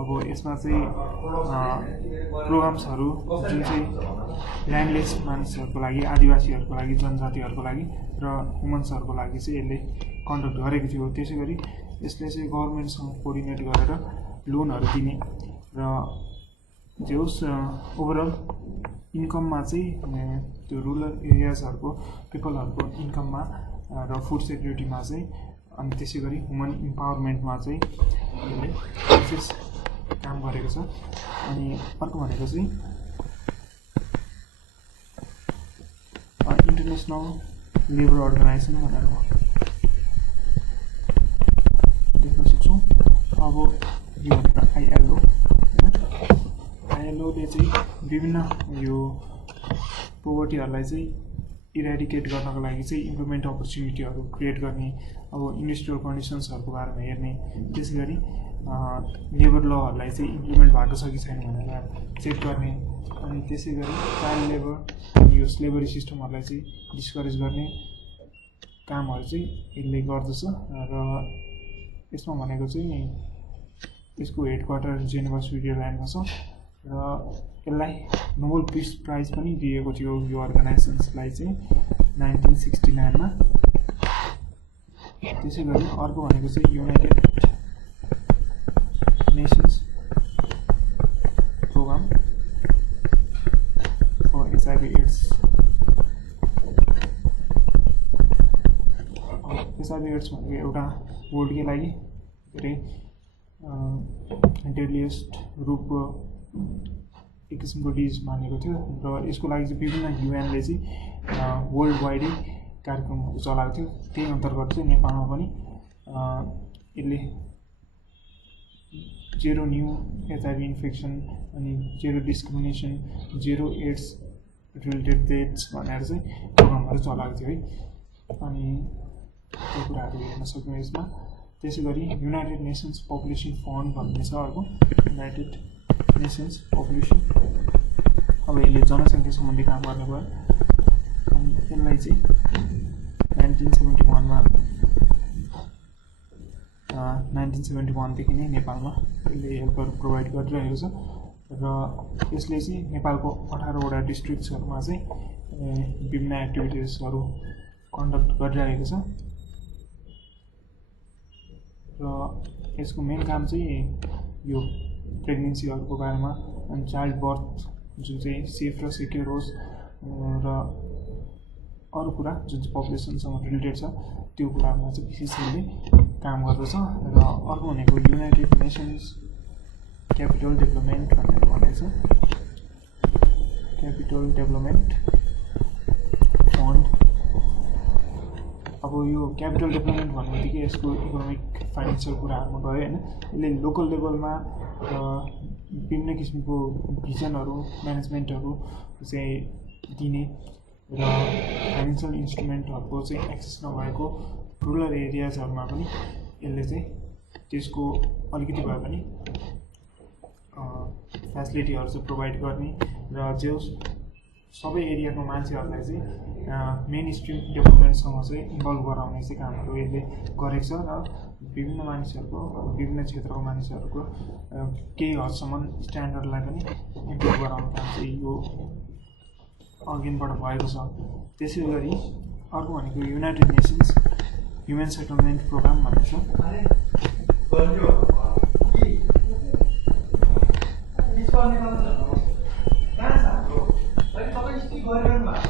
अब यसमा चाहिँ प्रोग्राम्सहरू जुन चाहिँ ल्यान्डलेस मानिसहरूको लागि आदिवासीहरूको लागि जनजातिहरूको लागि र वुमन्सहरूको लागि चाहिँ यसले कन्डक्ट गरेको थियो। त्यसै गरी यसले चाहिँ गभर्मेन्टसँग कोअर्डिनेट गरेर लोनहरू दिने र जे होस् ओभरअल इन्कममा चाहिँ त्यो रुरल एरियाजहरूको पिपलहरूको इन्कममा र फुड सेक्युरिटीमा चाहिँ अनि त्यसै गरी वुमन इम्पावरमेन्टमा चाहिँ यसले विशेष काम गरेको छ। अनि अर्को भनेको चाहिँ इन्टरनेसनल लेबर अर्गनाइजेसन भनेर देख्न सक्छौँ। अब यो भनेको आइएलओले चाहिँ विभिन्न यो पोभर्टीहरूलाई चाहिँ इरेडिकेट गर्नको लागि चाहिँ इम्प्लिमेन्ट अपर्च्युनिटीहरू क्रिएट गर्ने अब इन्डस्ट्रियल कन्डिसन्सहरूको बारेमा हेर्ने त्यसै गरी लेबर लहरूलाई चाहिँ इम्प्लिमेन्ट भएको छ कि छैन भनेर चेक गर्ने अनि त्यसै गरी चाइल्ड लेबर यो स्लेभरी सिस्टमहरूलाई चाहिँ डिस्करेज गर्ने कामहरू चाहिँ यसले गर्दछ। र यसमा भनेको चाहिँ यसको हेडक्वार्टर जेनेभा स्विजरल्यान्डमा छ र यसलाई नोबेल पिस प्राइज पनि दिएको थियो यो अर्गनाइजेसन्सलाई चाहिँ 1969 मा। त्यसै गरी अर्को भनेको चाहिँ United Nations program for HIV AIDS. HIV AIDS भनेको एउटा वर्ल्डकै लागि धेरै डेडलिएस्ट रूप एक किसिमको डिजिज मानेको थियो र यसको लागि चाहिँ विभिन्न युएनले चाहिँ वर्ल्ड वाइडै कार्यक्रमहरू चलाएको थियो। त्यही अन्तर्गत चाहिँ नेपालमा पनि यसले जेरो न्यू एचआइभी इन्फेक्सन अनि zero discrimination, zero AIDS related deaths भनेर चाहिँ प्रोग्रामहरू चलाएको थियो है। अनि त्यो कुराहरू हेर्न सक्यौँ यसमा। त्यसै गरी युनाइटेड नेसन्स पपुलेसन फन्ड भन्ने छ अर्को, युनाइटेड नेसन्स पपुलेसन। अब यसले जनसङ्ख्या सम्बन्धी काम गर्ने भयो। अनि यसलाई चाहिँ 1971देखि नै नेपालमा यसले हेल्पहरू प्रोभाइड गरिरहेको छ र यसले चाहिँ नेपालको 18वटा डिस्ट्रिक्ट्सहरूमा चाहिँ विभिन्न एक्टिभिटिजहरू कन्डक्ट गरिरहेको छ र यसको मेन काम चाहिँ यो प्रेग्नेन्सीहरूको बारेमा अनि चाइल्ड बर्थ जुन चाहिँ सेफ र सेक्योर होस् र अरू कुरा जुन चाहिँ पपुलेसनसँग रिलेटेड छ त्यो कुरामा चाहिँ विशेष यसले काम गर्दछ। र अर्को भनेको युनाइटेड नेसन्स क्यापिटल डेभलपमेन्ट भनेर भनेको छ, क्यापिटल डेभलपमेन्ट फन्ड। अब यो क्यापिटल डेभलपमेन्ट भन्ने बित्तिकै यसको इकोनोमिक फाइनेन्सियल कुराहरूमा गयो होइन। यसले लोकल लेभलमा विभिन्न किसिमको भिजनहरू म्यानेजमेन्टहरू चाहिँ दिने र फाइनेन्सियल इन्स्ट्रुमेन्टहरूको चाहिँ एक्सेस नभएको रुरल एरियाजहरूमा पनि यसले चाहिँ त्यसको अलिकति भए पनि फेसिलिटीहरू चाहिँ प्रोभाइड गर्ने र जो सबै एरियाको मान्छेहरूलाई चाहिँ मेन स्ट्रिम डेभलपमेन्टसँग चाहिँ इन्भल्भ गराउने चाहिँ कामहरू यसले गरेको छ र विभिन्न मानिसहरूको विभिन्न क्षेत्रको मानिसहरूको केही हदसम्म स्ट्यान्डर्डलाई पनि इम्प्रुभ गराउने काम चाहिँ यो अघिबाट भएको छ। त्यसै गरी अर्को भनेको United Nations human settlement program भन्ने छ।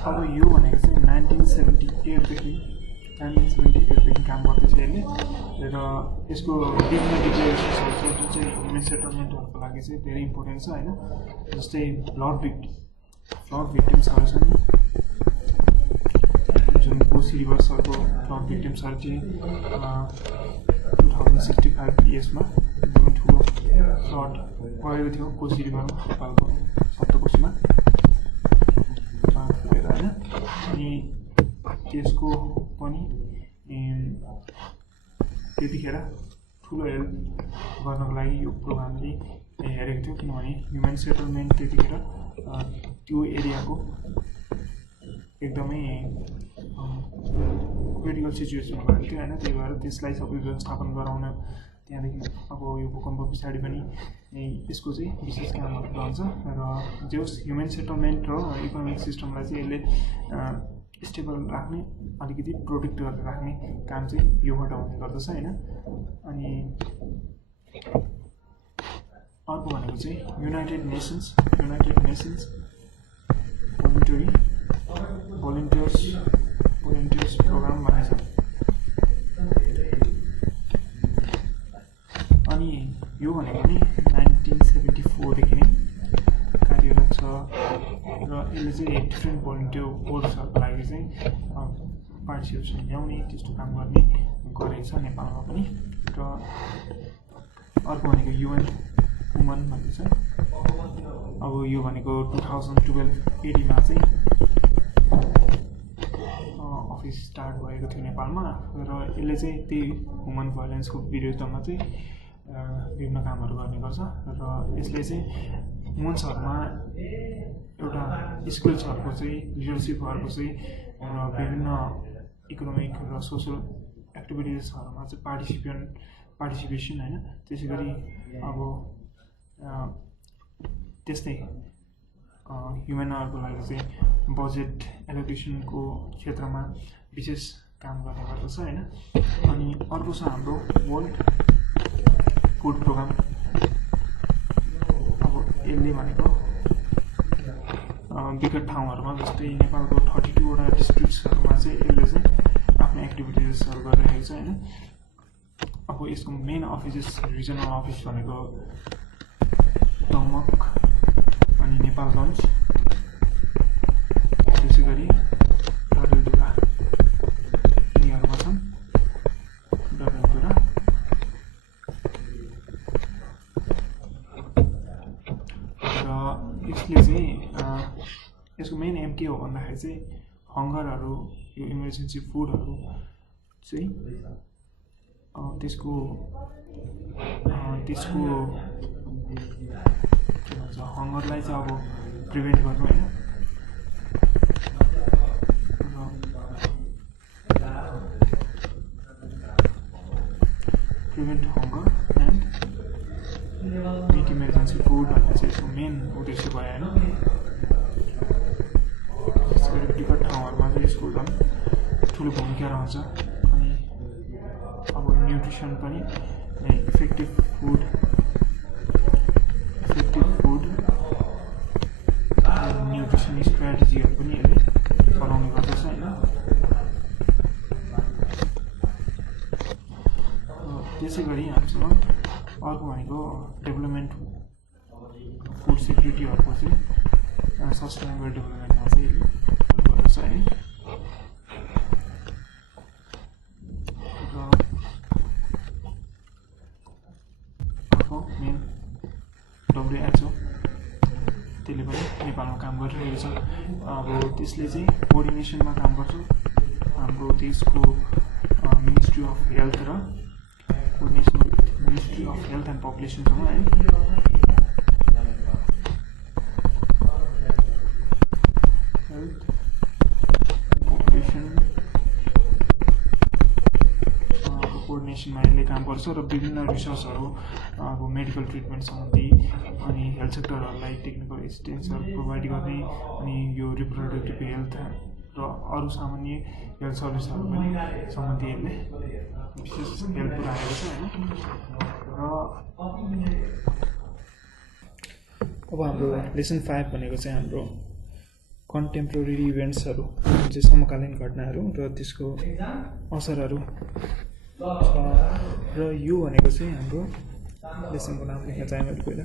अब यो भनेको चाहिँ 1978देखि काम गर्दैछ यसले र यसको विभिन्न डिक्लेरेसन्सहरू छ जुन चाहिँ ह्युमन सेटलमेन्टहरूको लागि चाहिँ धेरै इम्पोर्टेन्ट छ होइन। जस्तै फ्लड भिक्टिम्सहरू छन् जुन कोसी रिभर्सहरूको फ्लड भिक्टिम्सहरू चाहिँ 2065 इयर्समा जुन ठुलो फ्लड गएको थियो कोसी रिभरमा नेपालको सप्तकोशीमा होइन। अनि त्यसको पनि त्यतिखेर ठुलो हेल्प गर्नको लागि यो प्रोग्रामले हेरेको थियो किनभने ह्युमन सेटलमेन्ट त्यतिखेर त्यो एरियाको एकदमै क्रिटिकल सिचुएसन भएको थियो होइन। त्यही भएर त्यसलाई सबै व्यवस्थापन गराउन त्यहाँदेखि अब यो भूकम्प पछाडि पनि यसको चाहिँ विशेष कामहरू रहन्छ र जो ह्युमन सेटलमेन्ट र इकोनोमिक सिस्टमलाई चाहिँ यसले स्टेबल राख्ने अलिकति प्रोटेक्ट गरेर राख्ने काम चाहिँ योबाट हुने गर्दछ होइन। अनि अर्को भनेको चाहिँ युनाइटेड नेसन्स भोलिन्टियर्स प्रोग्राम भन्ने छ। अनि यो भनेको नि 1974देखि नै कार्यरत छ र यसले चाहिँ डिफ्रेन्ट भोलिन्टियर कोर्सहरूको लागि चाहिँ पार्टिसिपेसन ल्याउने त्यस्तो काम गर्ने गरेको छ नेपालमा पनि। र अर्को भनेको युएन वुमन भन्ने छ। अब यो भनेको 2012-18मा चाहिँ अफिस स्टार्ट भएको थियो नेपालमा र यसले चाहिँ त्यही वुमन भाइलेन्सको विरुद्धमा चाहिँ विभिन्न कामहरू गर्ने गर्छ र यसले चाहिँ वुमन्सहरूमा एउटा स्किल्सहरूको चाहिँ लिडरसिपहरूको चाहिँ र विभिन्न इकोनोमिक र सोसल एक्टिभिटिजहरूमा चाहिँ पार्टिसिपेसन होइन। त्यसै गरी अब त्यस्तै ह्युमनहरूको लागि चाहिँ बजेट एलोकेसनको क्षेत्रमा विशेष काम गर्ने गर्दछ होइन। अनि अर्को छ हाम्रो वर्ल्ड फुड प्रोग्राम। अब यसले भनेको विकट ठाउँहरूमा जस्तै नेपालको 32वटा डिस्ट्रिक्ट्सहरूमा चाहिँ यसले चाहिँ आफ्नो एक्टिभिटिजहरू गरिरहेको छ होइन। अब यसको मेन अफिसेस रिजनल अफिस भनेको दमक अनि नेपालगञ्ज, त्यसै गरी डडेलधुरा यिनीहरूमा छन्। डडेलधुरा र यसले चाहिँ यसको मेन एम के हो भन्दाखेरि चाहिँ हङ्गरहरू, यो इमर्जेन्सी फुडहरू चाहिँ त्यसको के भन्छ हङ्गरलाई चाहिँ अब प्रिभेन्ट गर्नु होइन, prevent hunger and make emergency food भन्ने चाहिँ यसको मेन उद्देश्य भयो होइन। विशेष गरी विकट ठाउँहरूमा चाहिँ यसको झन् ठुलो भूमिका रहन्छ। अनि अब न्युट्रिसन पनि इफेक्टिभ फुड न्युट्रिसन स्ट्राटेजीहरू पनि यसले बनाउने गर्दछ होइन। त्यसै गरी हामीसँग अर्को भनेको डेभलपमेन्ट फुड सेक्युरिटीहरूको चाहिँ सस्टेनेबल डेभलपमेन्टमा चाहिँ यसले गर्दछ है। मेन WHO त्यसले पनि नेपालमा काम गरिरहेको छ। अब त्यसले चाहिँ कोअर्डिनेसनमा काम गर्छ हाम्रो देशको मिनिस्ट्री अफ हेल्थ र coordination ministry of health and पपुलेसनसँग है। हेल्थ पपुलेसन कोअर्डिनेसनमा यसले काम गर्छ र विभिन्न रिसर्चहरू अब मेडिकल ट्रिटमेन्ट सम्बन्धी अनि हेल्थ सेक्टरहरूलाई टेक्निकल एसिस्टेन्सहरू प्रोभाइड गर्ने अनि यो रिप्रोडक्टिभ हेल्थ र अरू सामान्य हेल्थ सर्भिसहरू पनि सम्बन्धी यसले विशेष हेल्प पुऱ्याएको छ होइन। र अब हाम्रो लेसन 5 भनेको चाहिँ हाम्रो कन्टेम्पोरेरी इभेन्ट्सहरू जुन चाहिँ समकालीन घटनाहरू र त्यसको असरहरू र यो भनेको चाहिँ हाम्रो लेसनको नाम लेख्न चाहेँ मैले पहिला।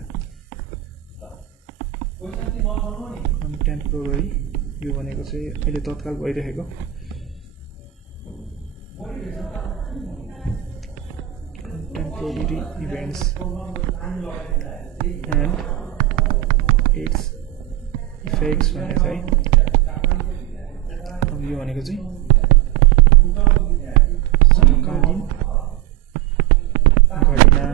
कन्टेम्पोरेरी यो भनेको चाहिँ अहिले तत्काल भइरहेको contemporary events and it's effects भन्ने छ है। अब यो भनेको चाहिँ समकालीन घटना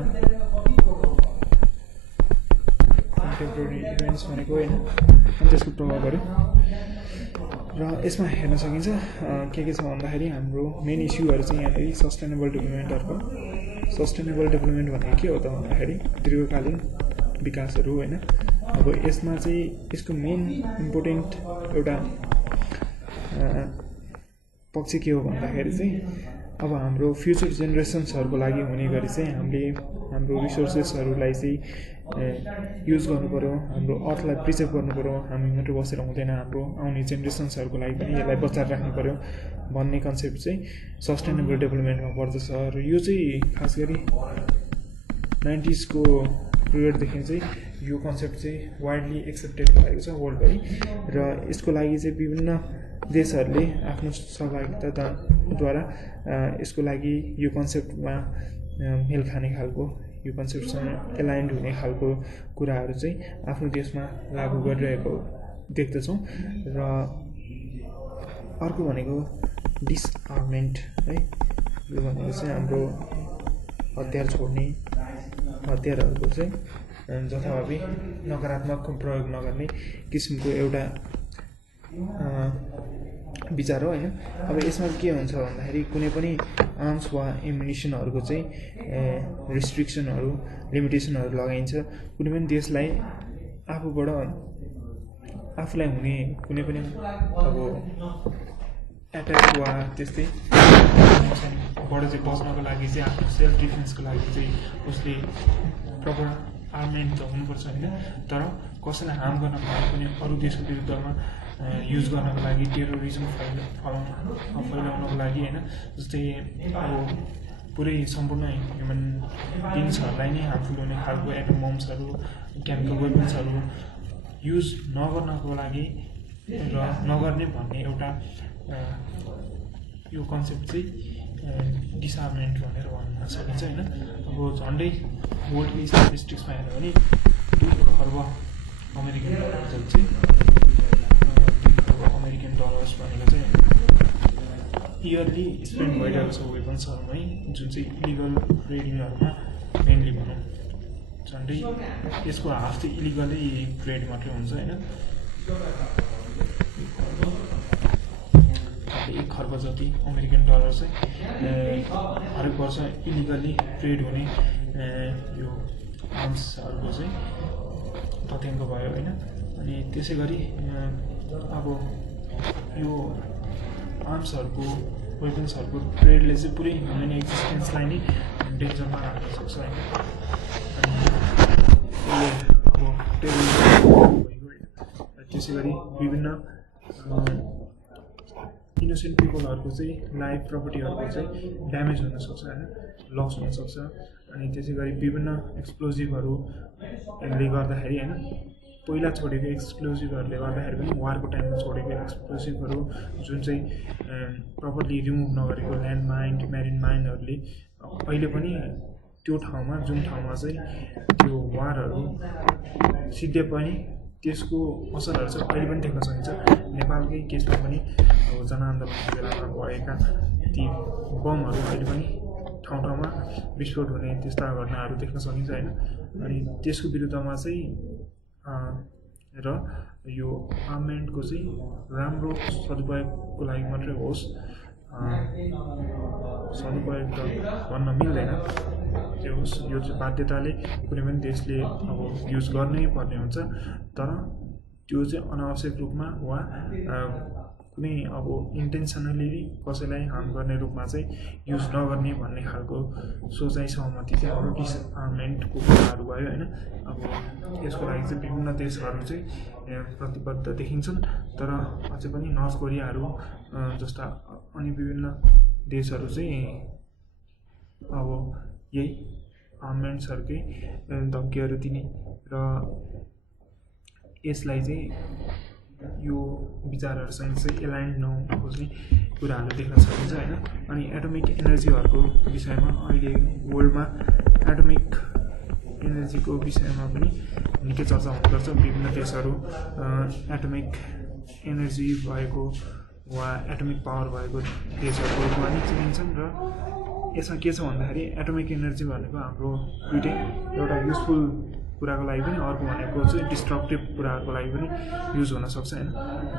कन्टेम्पोरेरी इभेन्ट्स भनेको होइन अनि त्यसको प्रभावहरू र यसमा हेर्न सकिन्छ के छ भन्दाखेरि हाम्रो मेन इस्युहरू चाहिँ यहाँनिर सस्टेनेबल डेभलपमेन्टहरूको। सस्टेनेबल डेभलपमेन्ट भनेको के हो त भन्दाखेरि दीर्घकालीन विकासहरू होइन। अब यसमा चाहिँ यसको मेन इम्पोर्टेन्ट एउटा पक्ष के हो भन्दाखेरि चाहिँ अब हाम्रो फ्युचर जेनेरेसन्सहरूको लागि हुने गरी चाहिँ हामीले हाम्रो रिसोर्सेसहरूलाई चाहिँ युज गर्नु पऱ्यो, हाम्रो अर्थलाई प्रिजर्भ गर्नु पऱ्यो। हामी मात्र बसेर हुँदैन, हाम्रो आउने जेनेरेसन्सहरूको लागि पनि यसलाई बचाएर राख्नु पऱ्यो भन्ने कन्सेप्ट चाहिँ सस्टेनेबल डेभलपमेन्टमा पर्दछ। र यो चाहिँ खास गरी 90s को पिरियडदेखि चाहिँ यो कन्सेप्ट चाहिँ वाइडली एक्सेप्टेड भएको छ वर्ल्डभरि र यसको लागि चाहिँ विभिन्न देशहरूले आफ्नो सहभागिताद्वारा यसको लागि यो कन्सेप्टमा मेल खाने खालको यो कन्सेप्टसँग एलाइन्ड हुने खालको कुराहरू चाहिँ आफ्नो देशमा लागू गरिरहेको देख्दछौँ। र अर्को भनेको डिसआर्मेन्ट है। यो भनेको चाहिँ हाम्रो हतियार छोड्ने, हतियारहरूको चाहिँ जथाभावी नकारात्मक प्रयोग नगर्ने किसिमको एउटा विचार हो होइन। अब यसमा के हुन्छ भन्दाखेरि कुनै पनि आर्म्स वा एम्युनिसनहरूको चाहिँ रिस्ट्रिक्सनहरू लिमिटेसनहरू लगाइन्छ। कुनै पनि देशलाई आफूलाई हुने कुनै पनि अब एट्याक वा त्यस्तै बाट चाहिँ बच्नको लागि चाहिँ आफ्नो सेल्फ डिफेन्सको लागि चाहिँ उसले प्रपर आर्मेन्ट त हुनुपर्छ होइन। तर कसैलाई हार्म गर्नको लागि पनि अरू देशको विरुद्धमा युज गर्नको लागि टेरोरिजम फैलाउनको लागि होइन। जस्तै अब पुरै सम्पूर्ण ह्युमन बिङ्सहरूलाई नै हार्मफुल हुने खालको एटम बम्सहरू केमिकल वेपन्सहरू युज नगर्नको लागि र नगर्ने भन्ने एउटा यो कन्सेप्ट चाहिँ डिसआर्मेन्ट भनेर भन्न सकिन्छ होइन। अब झन्डै वर्ल्डको स्ट्याटिस्टिक्समा हेऱ्यो भने 2 खर्ब अमेरिकन डलर्सहरू चाहिँ 2 खर्ब अमेरिकन डलर्स भनेको चाहिँ इयरली स्पेन्ड भइरहेको छ वेपन्सहरूमै, जुन चाहिँ इलिगल ट्रेडिङहरूमा मेनली भनौँ झन्डै यसको हाफ चाहिँ इलिगलै ट्रेड मात्रै हुन्छ होइन। 1 खर्ब जति अमेरिकन डलर चाहिँ हरेक वर्ष इलिगली ट्रेड हुने यो आर्म्सहरूको चाहिँ तथ्याङ्क भयो होइन। अनि त्यसै गरी अब यो आर्म्सहरूको वेपन्सहरूको ट्रेडले चाहिँ पुरै ह्युमन एक्जिस्टेन्सलाई नै डेन्जरमा राख्न सक्छ होइन। अनि अब टेररिज्म भइगयो होइन। त्यसै गरी विभिन्न इनोसेन्ट पिपलहरूको चाहिँ लाइफ प्रपर्टीहरूको चाहिँ ड्यामेज हुनसक्छ होइन, लस हुनसक्छ। अनि त्यसै गरी विभिन्न एक्सप्लोजिभहरूले गर्दाखेरि होइन, पहिला छोडेको एक्सप्लोजिभहरूले गर्दाखेरि पनि वारको टाइममा छोडेको एक्सप्लोजिभहरू जुन चाहिँ प्रपरली रिमुभ नगरेको ल्यान्ड माइन मेरिन माइनहरूले अहिले पनि त्यो ठाउँमा जुन ठाउँमा चाहिँ त्यो वारहरू सिद्धे पनि त्यसको असरहरू चाहिँ अहिले पनि देख्न सकिन्छ। नेपालकै केसमा पनि अब जनआन्दोलनको बेलामा भएका ती बमहरू अहिले पनि ठाउँ ठाउँमा विस्फोट हुने त्यस्ता घटनाहरू देख्न सकिन्छ होइन। अनि त्यसको विरुद्धमा चाहिँ र यो आर्मेन्टको चाहिँ राम्रो सदुपयोगको लागि मात्रै होस्, सदुपयोग त भन्न मिल्दैन, त्यो होस्, यो चाहिँ बाध्यताले कुनै पनि देशले अब युज गर्नै पर्ने हुन्छ। तर त्यो चाहिँ अनावश्यक रूपमा वा कुनै अब इन्टेन्सनली कसैलाई हार्म गर्ने रूपमा चाहिँ युज नगर्ने भन्ने खालको सोचाइ सहमति चाहिँ अब डिसआर्मेन्टको कुराहरू भयो होइन। अब यसको लागि चाहिँ विभिन्न देशहरू चाहिँ प्रतिबद्ध देखिन्छन्, तर अझै पनि नर्थ कोरियाहरू जस्ता अनि विभिन्न देशहरू चाहिँ अब यही आर्मेन्ट्सहरूकै धम्कीहरू दिने र यसलाई चाहिँ यो विचारहरूसँग चाहिँ एलाइन्ड नखोज्ने कुराहरू देख्न सकिन्छ होइन। अनि एटोमिक एनर्जीहरूको विषयमा अहिले वर्ल्डमा एटोमिक एनर्जीको विषयमा पनि निकै चर्चा हुने गर्छ। विभिन्न देशहरू एटोमिक एनर्जी भएको वा एटोमिक पावर भएको देशहरूको रूपमा नै चिनिन्छन्। र यसमा के छ भन्दाखेरि एटोमिक एनर्जी भनेको हाम्रो दुइटै एउटा युजफुल कुराको लागि पनि, अर्को भनेको चाहिँ डिस्ट्रक्टिभ कुराहरूको लागि पनि युज हुनसक्छ होइन।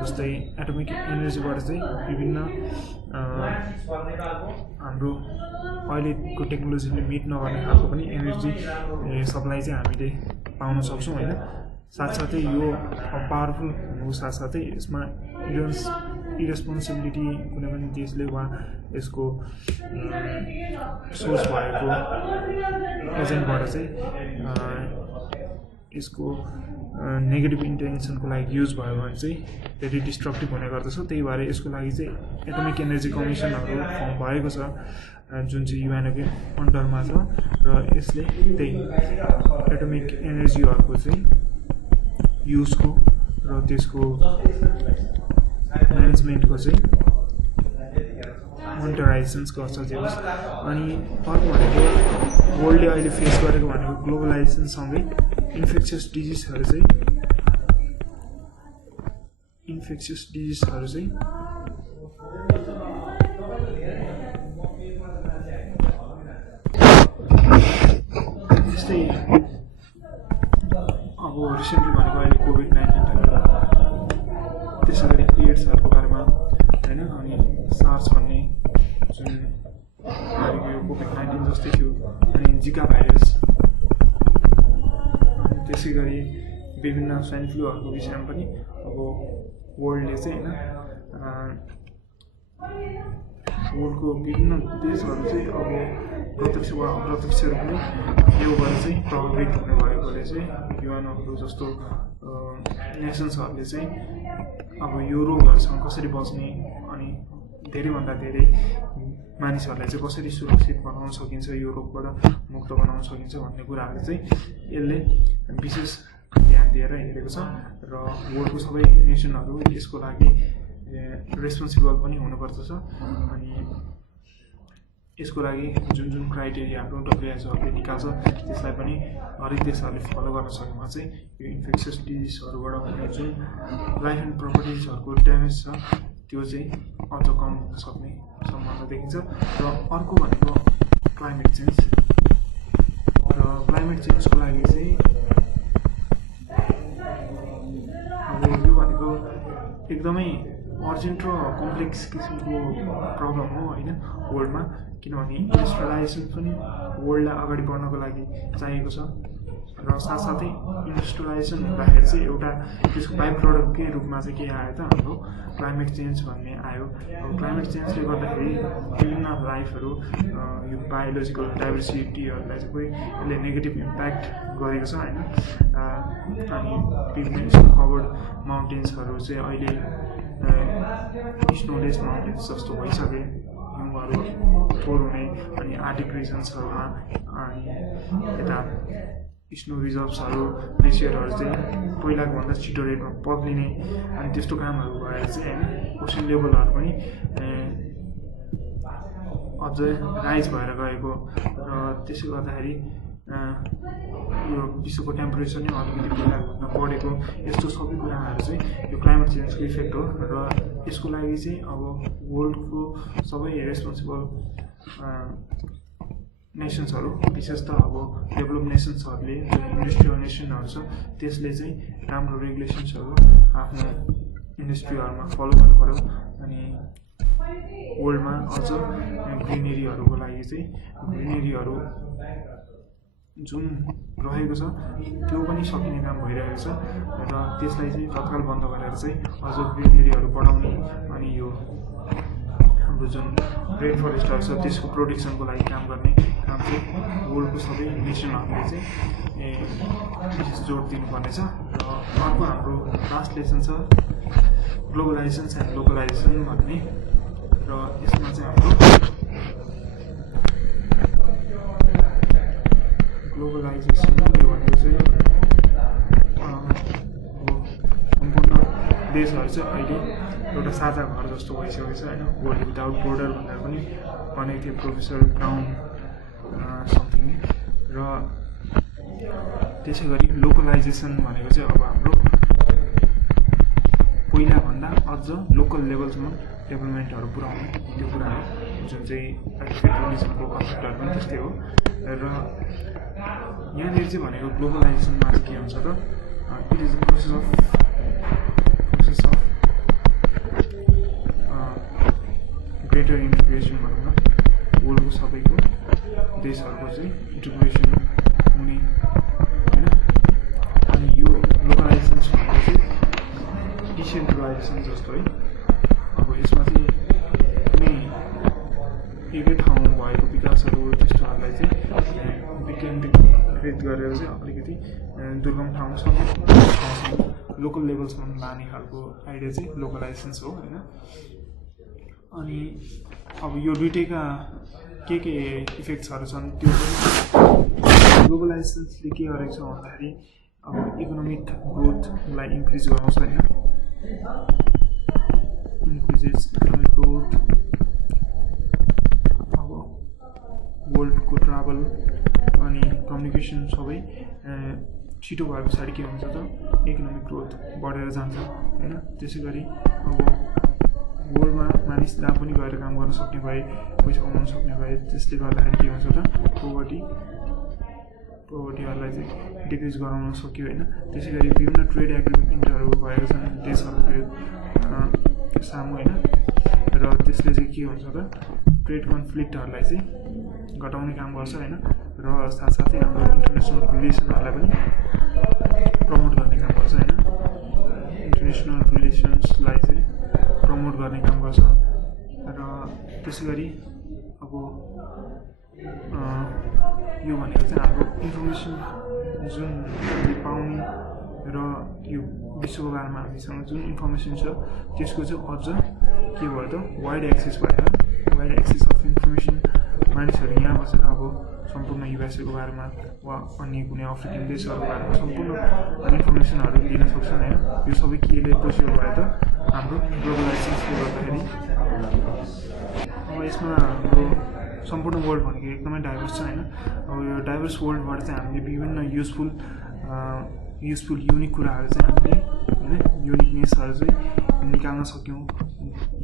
जस्तै एटोमिक एनर्जीबाट चाहिँ विभिन्न हाम्रो अहिलेको टेक्नोलोजीले मिट नगर्ने खालको पनि एनर्जी सप्लाई चाहिँ हामीले पाउन सक्छौँ होइन। साथसाथै यो पावरफुल हुनुको साथसाथै यसमा इरेस्पोन्सिबिलिटी कुनै पनि देशले वा यसको सोर्स भएको एजेन्टबाट चाहिँ यसको नेगेटिभ इन्टेन्सनको लागि युज भयो भने चाहिँ धेरै डिस्ट्रक्टिभ हुने गर्दछ। त्यही भएर यसको लागि चाहिँ एटोमिक एनर्जी कमिसनहरू फर्म भएको छ, जुन चाहिँ युएनओकै अन्डरमा छ। र यसले त्यही एटोमिक एनर्जीहरूको चाहिँ युजको र त्यसको म्यानेजमेन्टको चाहिँ मोनिटराइजेसन्स गर्छ जे होस्। अनि अर्को भनेको वर्ल्डले अहिले फेस गरेको भनेको ग्लोबलाइजेसनसँगै इन्फेक्सियस डिजिजहरू चाहिँ जस्तै अब रिसेन्टली भनेको अहिले कोभिड-19 थियो, त्यसै गरी एड्सहरूको बारेमा होइन। अनि सार्स भन्ने जुन भनेको यो कोभिड-19 जस्तै थियो, अनि जिका भाइरस, अनि त्यसै गरी विभिन्न स्वाइन फ्लूहरूको विषयमा पनि अब वर्ल्डले चाहिँ होइन वर्ल्डको विभिन्न देशहरू चाहिँ अब प्रत्यक्ष वा अप्रत्यक्ष रूपले योबाट चाहिँ प्रभावित हुने भएकोले चाहिँ युएनओहरू जस्तो नेसन्सहरूले चाहिँ अब यो रोगहरूसँग कसरी बच्ने अनि धेरैभन्दा धेरै मानिसहरूलाई चाहिँ कसरी सुरक्षित बनाउन सकिन्छ, यो रोगबाट मुक्त बनाउन सकिन्छ भन्ने कुराहरू चाहिँ यसले विशेष ध्यान दिएर हेरेको छ र वर्ल्डको सबै नेसनहरू यसको लागि रेस्पोन्सिबल पनि हुनुपर्दछ। अनि यसको लागि जुन जुन क्राइटेरियाहरू WHO ले निकाल्छ त्यसलाई पनि हरेक देशहरूले फलो गर्न सकेमा चाहिँ यो इन्फेक्सियस डिजिजहरूबाट हुने जुन लाइफ एन्ड प्रपर्टिजहरूको ड्यामेज छ त्यो चाहिँ अझ कम हुन सक्ने सम्भावना देखिन्छ। र अर्को भनेको क्लाइमेट चेन्ज, र क्लाइमेट चेन्जको लागि चाहिँ अब यो भनेको एकदमै अर्जेन्ट र कम्प्लेक्स किसिमको प्रब्लम हो होइन वर्ल्डमा, किनभने इन्डस्ट्रियलाइजेसन पनि वर्ल्डलाई अगाडि बढ्नको लागि चाहिएको छ र साथसाथै इन्डस्ट्रियलाइजेसन हुँदाखेरि चाहिँ एउटा त्यसको बाई प्रडक्टकै रूपमा चाहिँ के आयो त हाम्रो क्लाइमेट चेन्ज भन्ने आयो। अब क्लाइमेट चेन्जले गर्दाखेरि विभिन्न लाइफहरू यो बायोलोजिकल डाइभर्सिटीहरूलाई चाहिँ कोही यसले नेगेटिभ इम्प्याक्ट गरेको छ होइन। अनि विभिन्न स्नो कभर्ड माउन्टेन्सहरू चाहिँ अहिले स्नोलेस माउन्टेन्स जस्तो भइसके, हिउँहरू थोर हुने, अनि आर्टिक रिजन्सहरूमा अनि यता स्नो रिजर्भ्सहरू ग्लेसियरहरू चाहिँ पहिलाको भन्दा छिटो रेटमा पग्लिने अनि त्यस्तो कामहरू भएर चाहिँ होइन ओसन लेभलहरू पनि अझै राइज भएर गएको र त्यसले गर्दाखेरि यो विश्वको टेम्परेचर नै अलिकति पहिलाको भन्दा बढेको, यस्तो सबै कुराहरू चाहिँ यो क्लाइमेट चेन्जको इफेक्ट हो। र यसको लागि चाहिँ अब वर्ल्डको सबै रेस्पोन्सिबल नेसन्सहरू विशेष त अब डेभलप नेसन्सहरूले जुन इन्डस्ट्रियल नेसनहरू छ त्यसले चाहिँ राम्रो रेगुलेसन्सहरू आफ्नो इन्डस्ट्रीहरूमा फलो गर्नु पऱ्यो। अनि वर्ल्डमा अझ ग्रिनेरीहरूको लागि चाहिँ ग्रिनेरीहरू जुन रहेको छ त्यो पनि सकिने काम भइरहेको छ र त्यसलाई चाहिँ तत्काल बन्द गरेर चाहिँ अझ ग्रिनेरीहरू बढाउने अनि यो हाम्रो जुन रेन फरेस्टहरू छ त्यसको प्रोटेक्सनको लागि काम गर्ने काम चाहिँ वर्ल्डको सबै नेसनहरूले चाहिँ विशेष जोड दिनुपर्नेछ। र अर्को हाम्रो लास्ट लेसन छ ग्लोबलाइजेसन एन्ड लोकलाइजेसन भन्ने, र यसमा चाहिँ हाम्रो ग्लोबलाइजेसन यो भनेको चाहिँ सम्पूर्ण देशहरू चाहिँ अहिले एउटा साझा घर जस्तो भइसकेको छ होइन। वर्ल्ड विदाउट बोर्डर भनेर पनि भनेको थियो प्रोफेसर ब्राउन समथिङ। र त्यसै गरी लोकलाइजेसन भनेको चाहिँ अब हाम्रो पहिलाभन्दा अझ लोकल लेभलसम्म डेभलपमेन्टहरू पुऱ्याउने त्यो कुराहरू जुन चाहिँ फेडरलिजमको कन्सेप्टहरू पनि त्यस्तै हो। र यहाँनिर चाहिँ भनेको ग्लोबलाइजेसनमा चाहिँ के हुन्छ त it is the process of greater integration भनौँ न, वर्ल्डको सबैको देशहरूको चाहिँ इन्टिग्रेसन हुने होइन। अनि यो लोकलाइजेसन भनेको चाहिँ डिसेन्ट्रलाइजेसन जस्तो है। अब यसमा चाहिँ कुनै एकै ठाउँमा भएको विकासहरू त्यस्तोहरूलाई चाहिँ विकेन्द्रीकृत गरेर चाहिँ अलिकति दुर्गम ठाउँमा सबै लोकल लेभलसम्म लाने खालको आइडिया चाहिँ लोकलाइजेसन्स हो होइन। अनि अब यो दुइटैका के इफेक्ट्सहरू छन् त्यो पनि ग्लोबलाइजेसन्सले के गरेको छ भन्दाखेरि अब इकोनोमिक ग्रोथलाई इन्क्रिज गराउँछ होइन। इन्क्रिजेस इकोनोमिक ग्रोथ, अब वर्ल्डको ट्राभल अनि कम्युनिकेसन सबै छिटो भए पछाडि के हुन्छ त इकोनोमिक ग्रोथ बढेर जान्छ होइन। त्यसै गरी अब वर्ल्डमा मानिस जहाँ पनि गएर काम गर्न सक्ने भए, पैसा कमाउन सक्ने भए, त्यसले गर्दाखेरि के हुन्छ त पोभर्टीहरूलाई चाहिँ डिक्रिज गराउन सक्यो होइन। त्यसै गरी विभिन्न ट्रेड एग्रिमेन्टहरू भएको छन् देशहरूको सामु होइन। र त्यसले चाहिँ के हुन्छ त ट्रेड कन्फ्लिक्टहरूलाई चाहिँ घटाउने काम गर्छ होइन। र साथसाथै हाम्रो इन्टरनेसनल रिलेसनहरूलाई पनि प्रमोट गर्ने काम गर्छ होइन। इन्टरनेसनल रिलेसन्सलाई चाहिँ प्रमोट गर्ने काम गर्छ। र त्यसै गरी अब यो भनेको चाहिँ हाम्रो इन्फर्मेसन जुन पाउने र यो विश्वको बारेमा हामीसँग जुन इन्फर्मेसन छ त्यसको चाहिँ अझ के भयो त वाइड एक्सेस भएर वाइड एक्सेस अफ इन्फर्मेसन, मानिसहरू यहाँ बसेर अब सम्पूर्ण युएसएको बारेमा वा अन्य कुनै अफ्रिकन देशहरूको बारेमा सम्पूर्ण इन्फर्मेसनहरू लिन सक्छन् होइन। यो सबै केले पोसिबल भयो त हाम्रो ग्लोबलाइजेसनले गर्दाखेरि। अब यसमा हाम्रो सम्पूर्ण वर्ल्ड भनेको एकदमै डाइभर्स छ होइन। अब यो डाइभर्स वर्ल्डबाट चाहिँ हामीले विभिन्न युजफुल युनिक कुराहरू चाहिँ हामीले होइन युनिकनेसहरू चाहिँ निकाल्न सक्यौँ,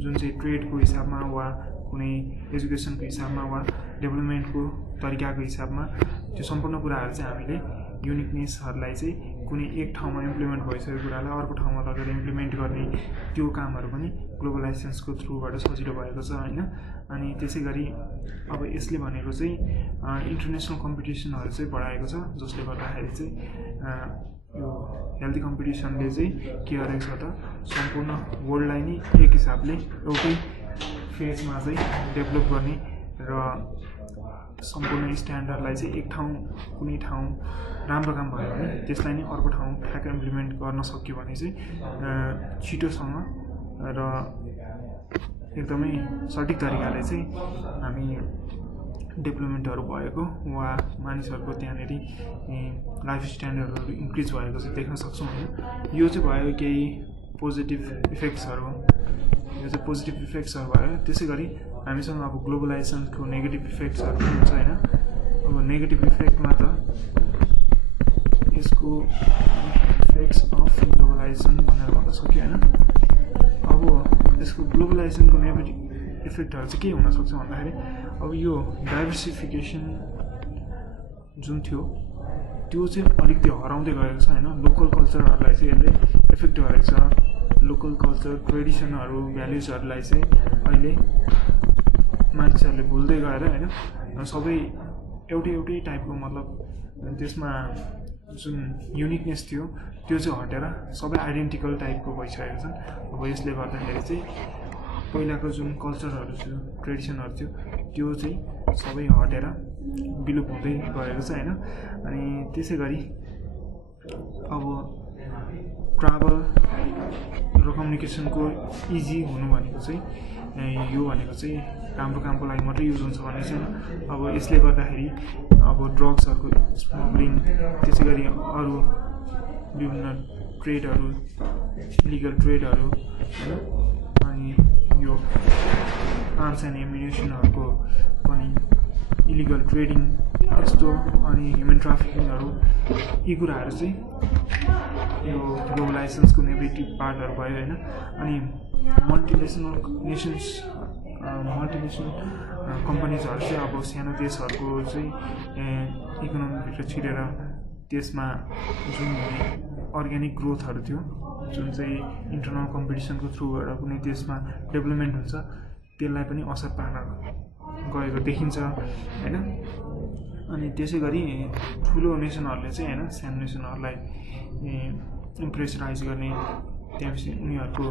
जुन चाहिँ ट्रेडको हिसाबमा वा कुनै एजुकेसनको हिसाबमा वा डेभलपमेन्टको तरिकाको हिसाबमा त्यो सम्पूर्ण कुराहरू चाहिँ हामीले युनिकनेसहरूलाई चाहिँ कुनै एक ठाउँमा इम्प्लिमेन्ट भइसकेको कुरालाई अर्को ठाउँमा लगेर इम्प्लिमेन्ट गर्ने त्यो कामहरू पनि ग्लोबलाइजेसनको थ्रुबाट सजिलो भएको छ होइन। अनि त्यसै गरी अब यसले भनेको चाहिँ इन्टरनेसनल कम्पिटिसनहरू चाहिँ बढाएको छ, जसले गर्दाखेरि चाहिँ यो हेल्दी कम्पिटिसनले चाहिँ के गरेको छ त सम्पूर्ण वर्ल्डलाई नै एक हिसाबले एउटै फेजमा चाहिँ डेभलप गर्ने र सम्पूर्ण स्ट्यान्डर्डलाई चाहिँ एक ठाउँ कुनै ठाउँ राम्रो काम भयो भने त्यसलाई नै अर्को ठाउँ ठ्याक्क इम्प्लिमेन्ट गर्न सक्यो भने चाहिँ छिटोसँग र एकदमै सठिक तरिकाले चाहिँ हामी डेभलपमेन्टहरू भएको वा मानिसहरूको त्यहाँनिर लाइफ स्ट्यान्डर्डहरू इन्क्रिज भएको चाहिँ देख्न सक्छौँ होइन। यो चाहिँ भयो केही पोजिटिभ इफेक्ट्सहरू, यो चाहिँ पोजिटिभ इफेक्ट्सहरू भयो। त्यसै गरी हामीसँग अब ग्लोबलाइजेसनको नेगेटिभ इफेक्ट्सहरू पनि हुन्छ होइन। अब नेगेटिभ इफेक्टमा त यसको इफेक्ट्स अफ ग्लोबलाइजेसन भनेर भन्न सक्यो होइन। अब यसको ग्लोबलाइजेसनको नेगेटिभ इफेक्टहरू चाहिँ के हुनसक्छ भन्दाखेरि अब यो डाइभर्सिफिकेसन जुन थियो त्यो चाहिँ अलिकति हराउँदै गएको छ होइन। लोकल कल्चरहरूलाई चाहिँ यसले इफेक्ट गरेको छ। लोकल कल्चर ट्रेडिसनहरू भ्याल्युजहरूलाई चाहिँ अहिले मान्छेहरूले भुल्दै गएर होइन सबै एउटै टाइपको मतलब त्यसमा जुन युनिकनेस थियो त्यो चाहिँ हटेर सबै आइडेन्टिकल टाइपको भइसकेको छ। अब यसले गर्दाखेरि चाहिँ पहिलाको जुन कल्चरहरू थियो ट्रेडिसनहरू थियो त्यो चाहिँ सबै हटेर विलुप्त हुँदै गएको छ होइन। अनि त्यसै गरी अब ट्राभल र कम्युनिकेसनको इजी हुनु भनेको चाहिँ यो भनेको चाहिँ राम्रो कामको लागि मात्रै युज हुन्छ भन्ने छैन। अब यसले गर्दाखेरि अब ड्रग्सहरूको स्मग्लिङ, त्यसै गरी अरू विभिन्न ट्रेडहरू, इलिगल ट्रेडहरू होइन, अनि यो आर्म्स एन्ड एम्युनिसनहरूको पनि इलिगल ट्रेडिङ यस्तो, अनि ह्युमन ट्राफिकिङहरू, यी कुराहरू चाहिँ यो ग्लोबलाइजेसनको नेगेटिभ पार्टहरू भयो होइन। अनि मल्टिनेसनल कम्पनीजहरू चाहिँ अब सानो देशहरूको चाहिँ इकोनोमीभित्र छिरेर त्यसमा जुन अर्ग्यानिक ग्रोथहरू थियो, जुन चाहिँ इन्टरनल कम्पिटिसनको थ्रुबाट कुनै देशमा डेभलपमेन्ट हुन्छ, त्यसलाई पनि असर पार्न गएको देखिन्छ होइन। अनि त्यसै गरी ठुलो नेसनहरूले चाहिँ होइन सानो नेसनहरूलाई इम्प्रेसराइज गर्ने, त्यसपछि उनीहरूको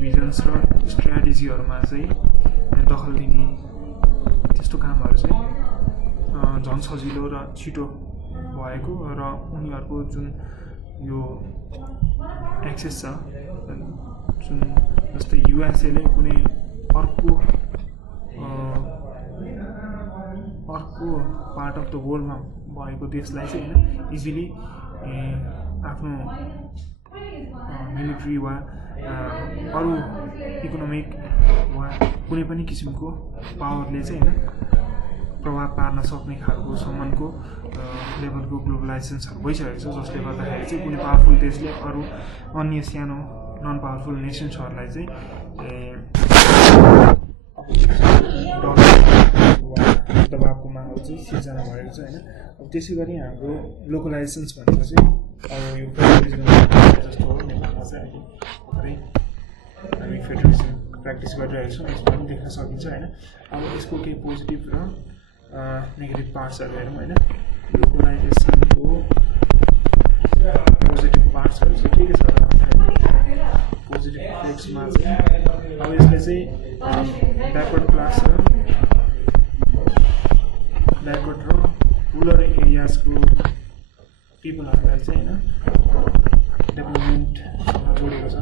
भिजन्स र स्ट्राटेजीहरूमा चाहिँ दखल दिने त्यस्तो कामहरू चाहिँ झन् सजिलो र छिटो भएको र उनीहरूको जुन यो एक्सेस छ, जुन जस्तै युएसएले कुनै अर्को पार्ट अफ द वर्ल्डमा भएको देशलाई चाहिँ होइन इजिली आफ्नो मिलिट्री वा अरू इकोनोमिक वा कुनै पनि किसिमको पावरले चाहिँ होइन प्रभाव पार्न सक्ने खालको सम्मको लेभलको ग्लोबलाइजेसनहरू भइसकेको छ, जसले गर्दाखेरि चाहिँ कुनै पावरफुल देशले अरू अन्य सानो नन पावरफुल नेसन्सहरूलाई चाहिँ दबावको माहौल चाहिँ सिर्जना भएको छ होइन। अब त्यसै गरी हाम्रो लोकलाइजेसन्स भनेको चाहिँ अब यो फेडरलिजम जस्तो हो, नेपालमा चाहिँ अहिले भर्खरै हामी फेडरलिजम प्र्याक्टिस गरिरहेको छौँ, यसमा पनि देख्न सकिन्छ होइन। अब यसको केही पोजिटिभ र नेगेटिभ पार्ट्सहरू हेरौँ होइन। लोकलाइजेसनको पोजिटिभ पार्ट्सहरू चाहिँ के छ र भन्दाखेरि पोजिटिभ इफेक्ट्समा चाहिँ अब यसले चाहिँ ब्याकवर्ड क्लास र ब्याकवर्ड र रुरल एरियाजको पिपलहरूलाई चाहिँ होइन डेभलपमेन्टसँग जोडेको छ।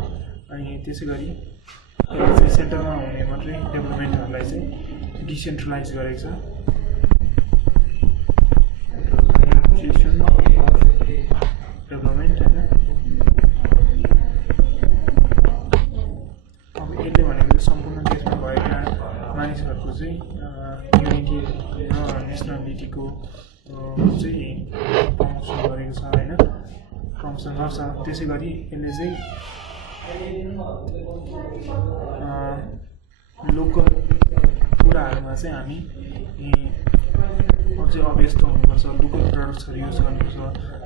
अनि त्यसै गरी यसले चाहिँ सेन्टरमा हुने मात्रै डेभलपमेन्टहरूलाई चाहिँ डिसेन्ट्रलाइज गरेको छ। डेभलपमेन्ट होइन, अब यसले भनेको चाहिँ सम्पूर्ण देशमा भएका मानिसहरूको चाहिँ युनिटी र नेसनलिटीको चाहिँ प्रमोसन गरेको छ होइन, प्रमोसन गर्छ। त्यसै गरी यसले चाहिँ लोकल कुराहरूमा चाहिँ हामी अझै अभ्यस्त हुनुपर्छ, लोकल प्रडक्ट्सहरू युज गर्नुपर्छ,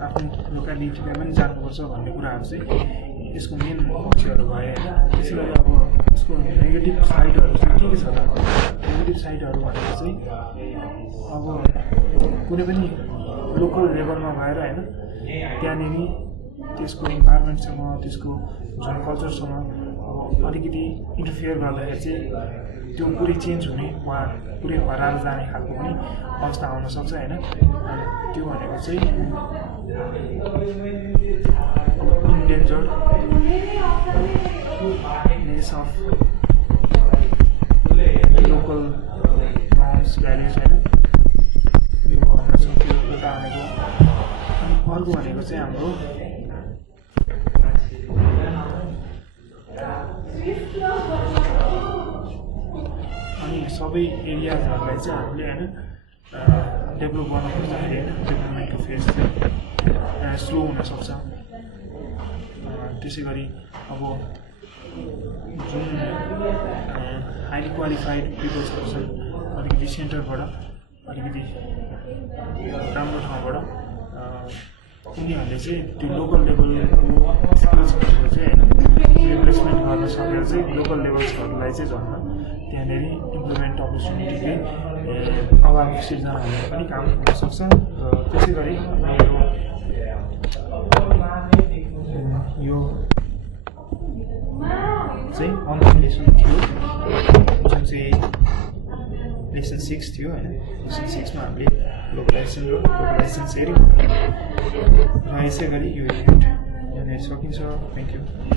आफ्नो लोकालिटीमा पनि जानुपर्छ भन्ने कुराहरू चाहिँ यसको मेन पक्षहरू भए होइन। त्यसै गरी अब यसको नेगेटिभ साइडहरू चाहिँ के छ त? नेगेटिभ साइडहरू भनेको चाहिँ अब कुनै पनि लोकल लेभलमा भएर होइन त्यहाँनिर त्यसको इन्भाइरोमेन्टसँग त्यसको जुन कल्चरसँग अब अलिकति इन्टरफियर गर्दाखेरि चाहिँ त्यो पुरै चेन्ज हुने वा पुरै हराएर जाने खालको पनि अवस्था आउन सक्छ होइन। त्यो भनेको चाहिँ इन्डेन्जर्डनेस अफ लोकल नर्म्स भ्याल्युज होइन, यो भन्न सक्यो एउटा भनेको। अनि अर्को भनेको चाहिँ हाम्रो अनि सबै एरियाजहरूलाई चाहिँ हामीले होइन डेभलप गर्न खोज्दाखेरि होइन डेभलपमेन्टको फेज चाहिँ स्लो हुनसक्छ। त्यसै गरी अब जुन हाइली क्वालिफाइड पिपल्सहरू छन् अलिकति सेन्टरबाट अलिकति राम्रो ठाउँबाट उनीहरूले चाहिँ त्यो लोकल लेभलको स्किल्सहरू चाहिँ होइन रिप्लेसमेन्ट गर्न सकेर चाहिँ लोकल लेभल्सहरूलाई चाहिँ झन् त्यहाँनिर इम्प्लिमेन्ट अपर्च्युनिटीकै अभाव सिर्जना हुने पनि काम हुनसक्छ। र त्यसै गरी यो चाहिँ अन्तिम लेसन थियो जुन चाहिँ लेसन 6 थियो होइन। लेसन 6मा हामीले लोकलाइजेसन र ग्लोबलाइजेसन सेयरिङ र यसै गरी यो इभेन्ट यहाँनिर सकिन्छ। Thank you.